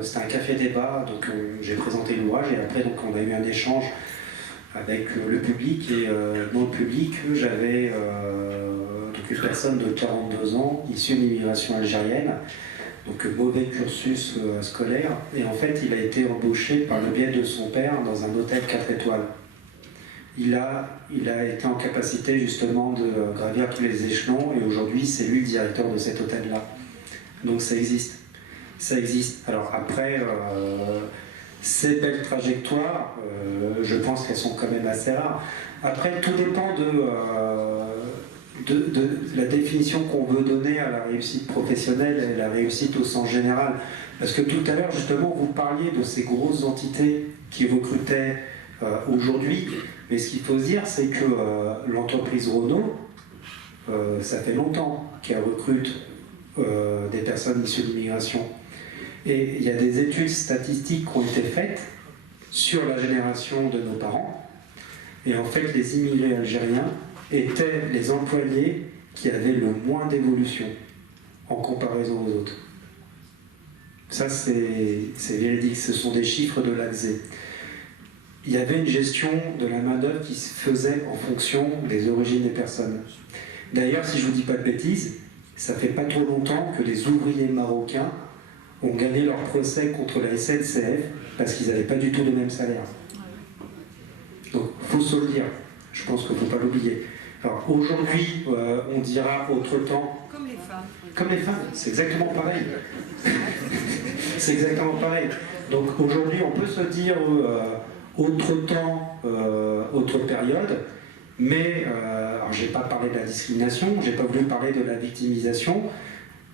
c'était un café-débat, donc j'ai présenté l'ouvrage et après donc, on a eu un échange avec le public et dans le public, j'avais donc une personne de 42 ans issue d'immigration algérienne, donc mauvais cursus scolaire, et en fait il a été embauché par le biais de son père dans un hôtel 4 étoiles. Il a été en capacité justement de gravir tous les échelons et aujourd'hui c'est lui le directeur de cet hôtel-là. Donc ça existe. Alors après, ces belles trajectoires, je pense qu'elles sont quand même assez rares. Après, tout dépend de la définition qu'on veut donner à la réussite professionnelle et la réussite au sens général. Parce que tout à l'heure, justement, vous parliez de ces grosses entités qui recrutaient aujourd'hui. Mais ce qu'il faut se dire, c'est que l'entreprise Renault, ça fait longtemps qu'elle recrute des personnes issues d'immigration. Et il y a des études statistiques qui ont été faites sur la génération de nos parents. Et en fait, les immigrés algériens étaient les employés qui avaient le moins d'évolution en comparaison aux autres. Ça, c'est véridique, ce sont des chiffres de l'ANSEE. Il y avait une gestion de la main-d'œuvre qui se faisait en fonction des origines des personnes. D'ailleurs, si je ne vous dis pas de bêtises, ça fait pas trop longtemps que les ouvriers marocains ont gagné leur procès contre la SNCF parce qu'ils n'avaient pas du tout le même salaire. Donc, il faut se le dire. Je pense qu'il ne faut pas l'oublier. Alors, aujourd'hui, on dira autre temps. Comme les femmes. Comme les femmes, c'est exactement pareil. C'est exactement pareil. Donc, aujourd'hui, on peut se dire autre temps, autre période. Mais, alors je n'ai pas parlé de la discrimination, je n'ai pas voulu parler de la victimisation,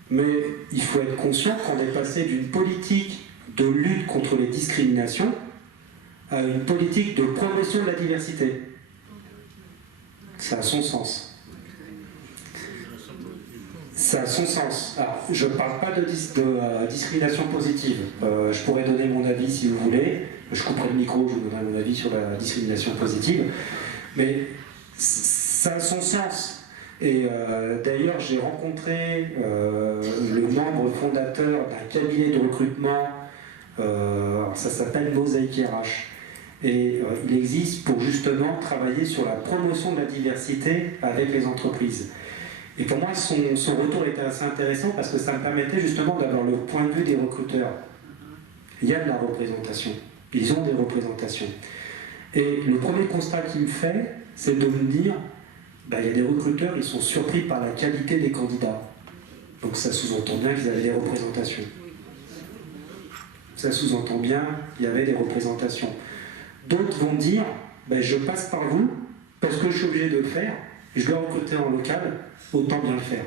mais il faut être conscient qu'on est passé d'une politique de lutte contre les discriminations à une politique de promotion de la diversité. Ça a son sens. Ça a son sens. Alors, je ne parle pas de discrimination positive. Je pourrais donner mon avis si vous voulez. Je couperai le micro, je vous donnerai mon avis sur la discrimination positive. Mais ça a son sens. Et d'ailleurs, j'ai rencontré le membre fondateur d'un cabinet de recrutement, ça s'appelle Mosaïque RH. Et il existe pour justement travailler sur la promotion de la diversité avec les entreprises. Et pour moi, son retour était assez intéressant parce que ça me permettait justement d'avoir le point de vue des recruteurs. Il y a de la représentation. Ils ont des représentations. Et le premier constat qu'il me fait, c'est de me dire, il y a des recruteurs, ils sont surpris par la qualité des candidats. Donc ça sous-entend bien qu'ils avaient des représentations. Ça sous-entend bien qu'il y avait des représentations. D'autres vont dire, je passe par vous, parce que je suis obligé de le faire, et je dois recruter en local, autant bien le faire.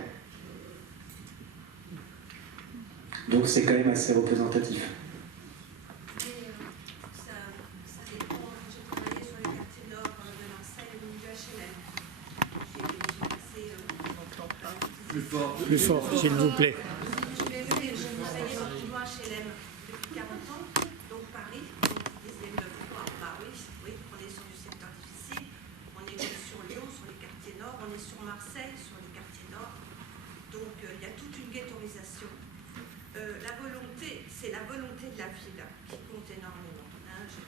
Donc c'est quand même assez représentatif. Plus fort, s'il vous plaît. Je vais travailler dans le noir HLM depuis 40 ans, donc Paris, deuxième oui, on est sur du secteur difficile, on est sur Lyon, sur les quartiers nord, on est sur Marseille, sur les quartiers nord, donc il y a toute une ghettoisation. La volonté, c'est la volonté de la ville qui compte énormément. J'ai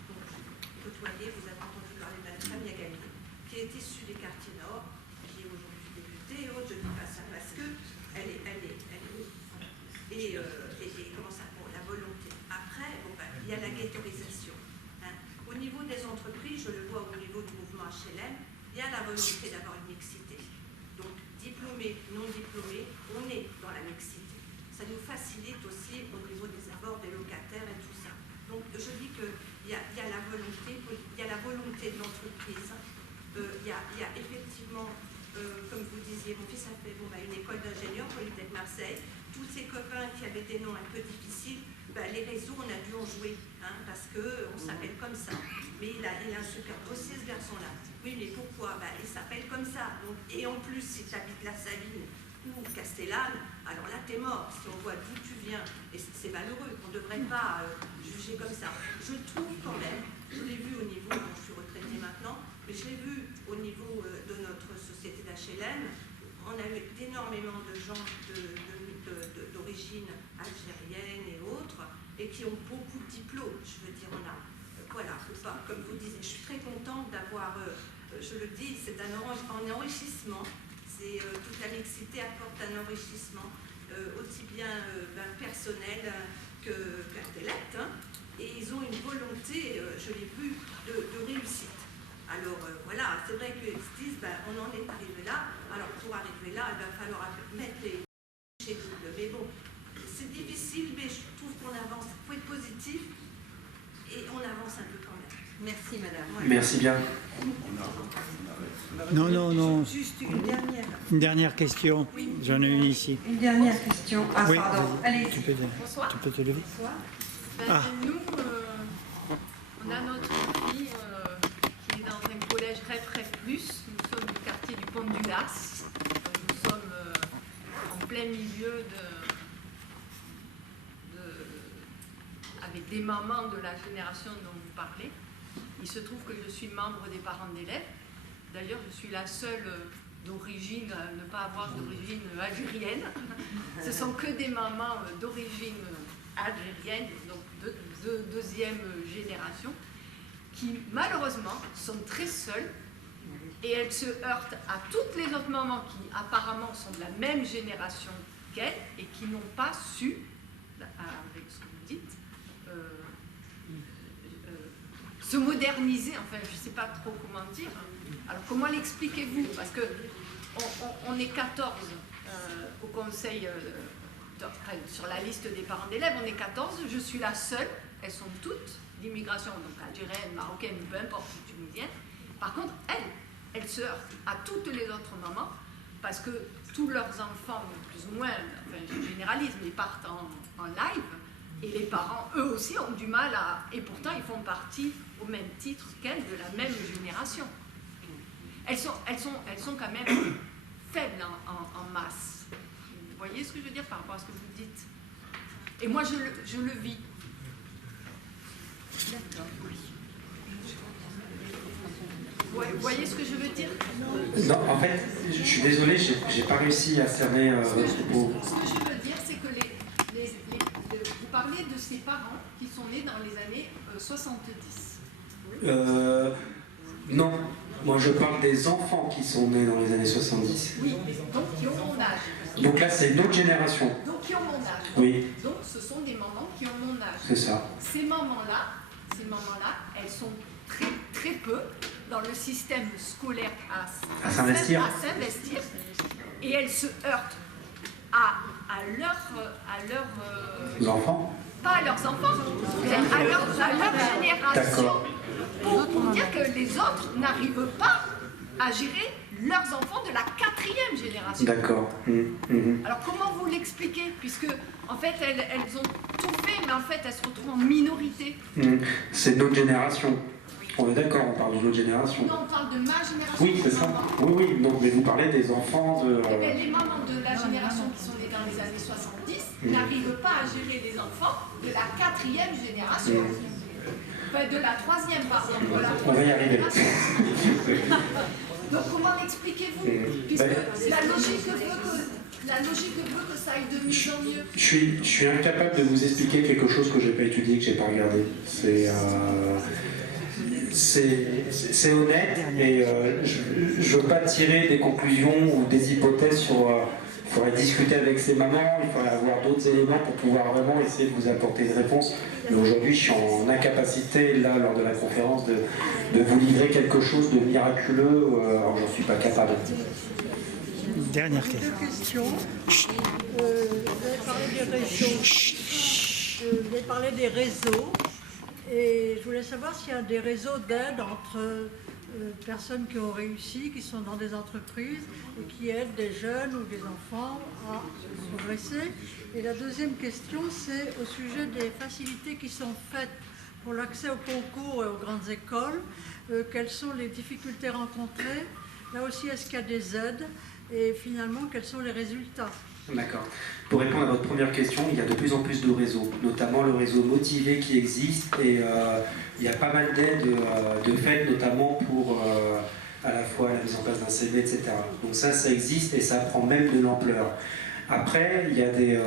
côtoyé, vous avez entendu parler de la famille Agali, qui est issue des quartiers nord, qui est aujourd'hui députée, et autres, je ne dis pas ça parce que elle est et comment ça, la volonté. Après, il y a la ghettoisation. Au niveau des entreprises, je le vois au niveau du mouvement HLM, il y a la volonté d'avoir une mixité. Donc, diplômés, non diplômés, on est dans la mixité. Ça nous facilite aussi au niveau des abords des locataires et tout ça. Donc, je dis qu'il y a la volonté, il y a la volonté de l'entreprise. Il y a effectivement, comme vous disiez, mon fils a fait une école d'ingénieur, Polytech Marseille. Tous ses copains qui avaient des noms un peu difficiles, les réseaux, on a dû en jouer, parce qu'on s'appelle comme ça. Mais il a un super dossier, ce garçon-là. Oui, mais pourquoi? Il s'appelle comme ça. Donc, et en plus, si tu habites la Saline ou Castellane, alors là, t'es mort. Si on voit d'où tu viens, et c'est malheureux, on ne devrait pas juger comme ça. Je trouve quand même, je l'ai vu au niveau, je suis retraitée maintenant, mais je l'ai vu au niveau de notre société d'HLM, on a eu énormément de gens d'origine algérienne et autres, et qui ont beaucoup de diplômes. Je veux dire, on a, voilà, comme vous disiez, je suis très contente d'avoir, je le dis, c'est un enrichissement. C'est toute la mixité apporte un enrichissement, aussi bien personnel qu'intellect, et ils ont une volonté, je l'ai vu, de réussite. Alors voilà, c'est vrai qu'ils se disent, on en est arrivé là, alors pour arriver là, il va falloir mettre les chez double. Mais bon, c'est difficile, mais je trouve qu'on avance. Il faut être positif et on avance un peu quand même. Merci madame. Ouais. Merci bien. Non. Juste une dernière. Une dernière question. Oui. J'en ai une ici. Une dernière question. Ah, oui, pardon. Allez. Bonsoir. Tu peux te lever. Bonsoir. Nous, on a notre fille qui est dans un collège REP+. Nous sommes du quartier du Pont du Las. Nous sommes en plein milieu avec des mamans de la génération dont vous parlez. Il se trouve que je suis membre des parents d'élèves. D'ailleurs, je suis la seule d'origine à ne pas avoir d'origine algérienne. Ce sont que des mamans d'origine algérienne, donc de deuxième génération, qui malheureusement sont très seules Et elle se heurte à toutes les autres mamans qui apparemment sont de la même génération qu'elle et qui n'ont pas su, avec ce que vous dites, se moderniser, enfin je ne sais pas trop comment dire. Alors comment l'expliquez-vous? Parce que on est 14 au conseil, sur la liste des parents d'élèves, on est 14, je suis la seule, elles sont toutes d'immigration, donc algérienne, marocaine, peu importe, tunisienne. Par contre, elle se heurte à toutes les autres mamans parce que tous leurs enfants, plus ou moins, enfin je généralise, mais partent en live et les parents, eux aussi, ont du mal à... Et pourtant, ils font partie, au même titre qu'elles, de la même génération. Elles sont quand même faibles en masse. Vous voyez ce que je veux dire par rapport à ce que vous dites? Et moi, je le vis. D'accord. Ouais, vous voyez ce que je veux dire? Non, en fait, je suis désolé, j'ai pas réussi à cerner votre propos. Ce que je veux dire, c'est que vous parlez de ces parents qui sont nés dans les années 70. Non, moi je parle des enfants qui sont nés dans les années 70. Oui, donc qui ont mon âge. Donc là, c'est une autre génération. Donc qui ont mon âge. Oui. Donc ce sont des mamans qui ont mon âge. C'est ça. Ces mamans-là, elles sont très, très peu dans le système scolaire à s'investir. Et elles se heurtent à leurs enfants. Pas à leurs enfants, à leur génération. Pour dire que les autres n'arrivent pas à gérer leurs enfants de la 4e génération. D'accord. Alors comment vous l'expliquez? Puisque en fait elles ont tout fait, mais en fait elles se retrouvent en minorité. C'est notre génération. On est d'accord, on parle de notre génération. Non, on parle de ma génération. Oui, c'est ça. Oui, donc, mais vous parlez des enfants de... Eh bien, les mamans de la génération qui sont nées dans les années 70 n'arrivent pas à gérer les enfants de la 4e génération. Enfin, de la 3e, par exemple. Voilà. On va y arriver. Donc, comment l'expliquez-vous? Puisque la logique veut que ça aille de mieux en mieux. Je suis incapable de vous expliquer quelque chose que je n'ai pas étudié, que je n'ai pas regardé. C'est honnête, mais je ne veux pas tirer des conclusions ou des hypothèses sur... il faudrait discuter avec ces mamans, il faudrait avoir d'autres éléments pour pouvoir vraiment essayer de vous apporter une réponse. Mais aujourd'hui, je suis en incapacité, là, lors de la conférence, de vous livrer quelque chose de miraculeux. Alors, j'en suis pas capable. Dernière question. Deux questions. Vous avez parlé des réseaux. Vous avez parlé des réseaux. Et je voulais savoir s'il y a des réseaux d'aide entre personnes qui ont réussi, qui sont dans des entreprises et qui aident des jeunes ou des enfants à progresser. Et la deuxième question, c'est au sujet des facilités qui sont faites pour l'accès au concours et aux grandes écoles. Quelles sont les difficultés rencontrées? Là aussi, est-ce qu'il y a des aides? Et finalement, quels sont les résultats? D'accord. Pour répondre à votre première question, il y a de plus en plus de réseaux, notamment le réseau Motivé qui existe, et il y a pas mal d'aides de fait, notamment pour à la fois la mise en place d'un CV, etc. Donc ça existe et ça prend même de l'ampleur. Après, il y a des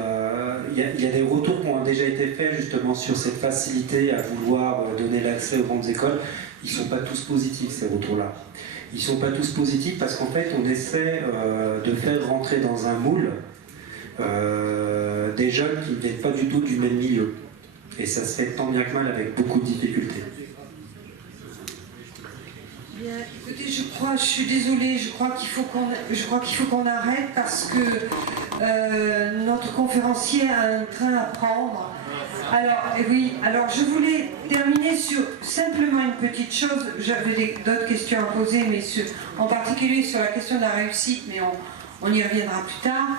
retours qui ont déjà été faits justement sur cette facilité à vouloir donner l'accès aux grandes écoles. Ils ne sont pas tous positifs, ces retours-là. Ils ne sont pas tous positifs parce qu'en fait, on essaie de faire rentrer dans un moule des jeunes qui ne viennent pas du tout du même milieu. Et ça se fait tant bien que mal avec beaucoup de difficultés. Bien, écoutez, je suis désolée, je crois qu'il faut qu'on arrête parce que notre conférencier a un train à prendre. Alors je voulais terminer sur simplement une petite chose. J'avais d'autres questions à poser, mais en particulier sur la question de la réussite, mais on y reviendra plus tard.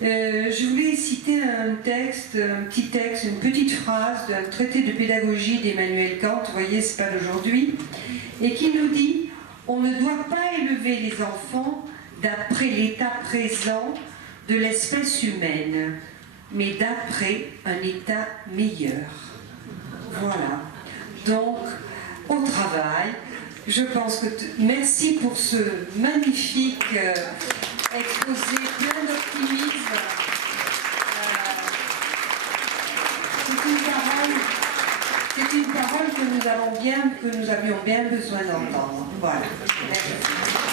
Je voulais citer un petit texte, une petite phrase d'un traité de pédagogie d'Emmanuel Kant, vous voyez, c'est pas d'aujourd'hui, et qui nous dit « On ne doit pas élever les enfants d'après l'état présent de l'espèce humaine, mais d'après un état meilleur. » Voilà. Donc, au travail, je pense que... Merci pour ce magnifique exposé, plein d'optimisme. C'est une parole C'est une parole que nous avions bien besoin d'entendre. Voilà. Merci.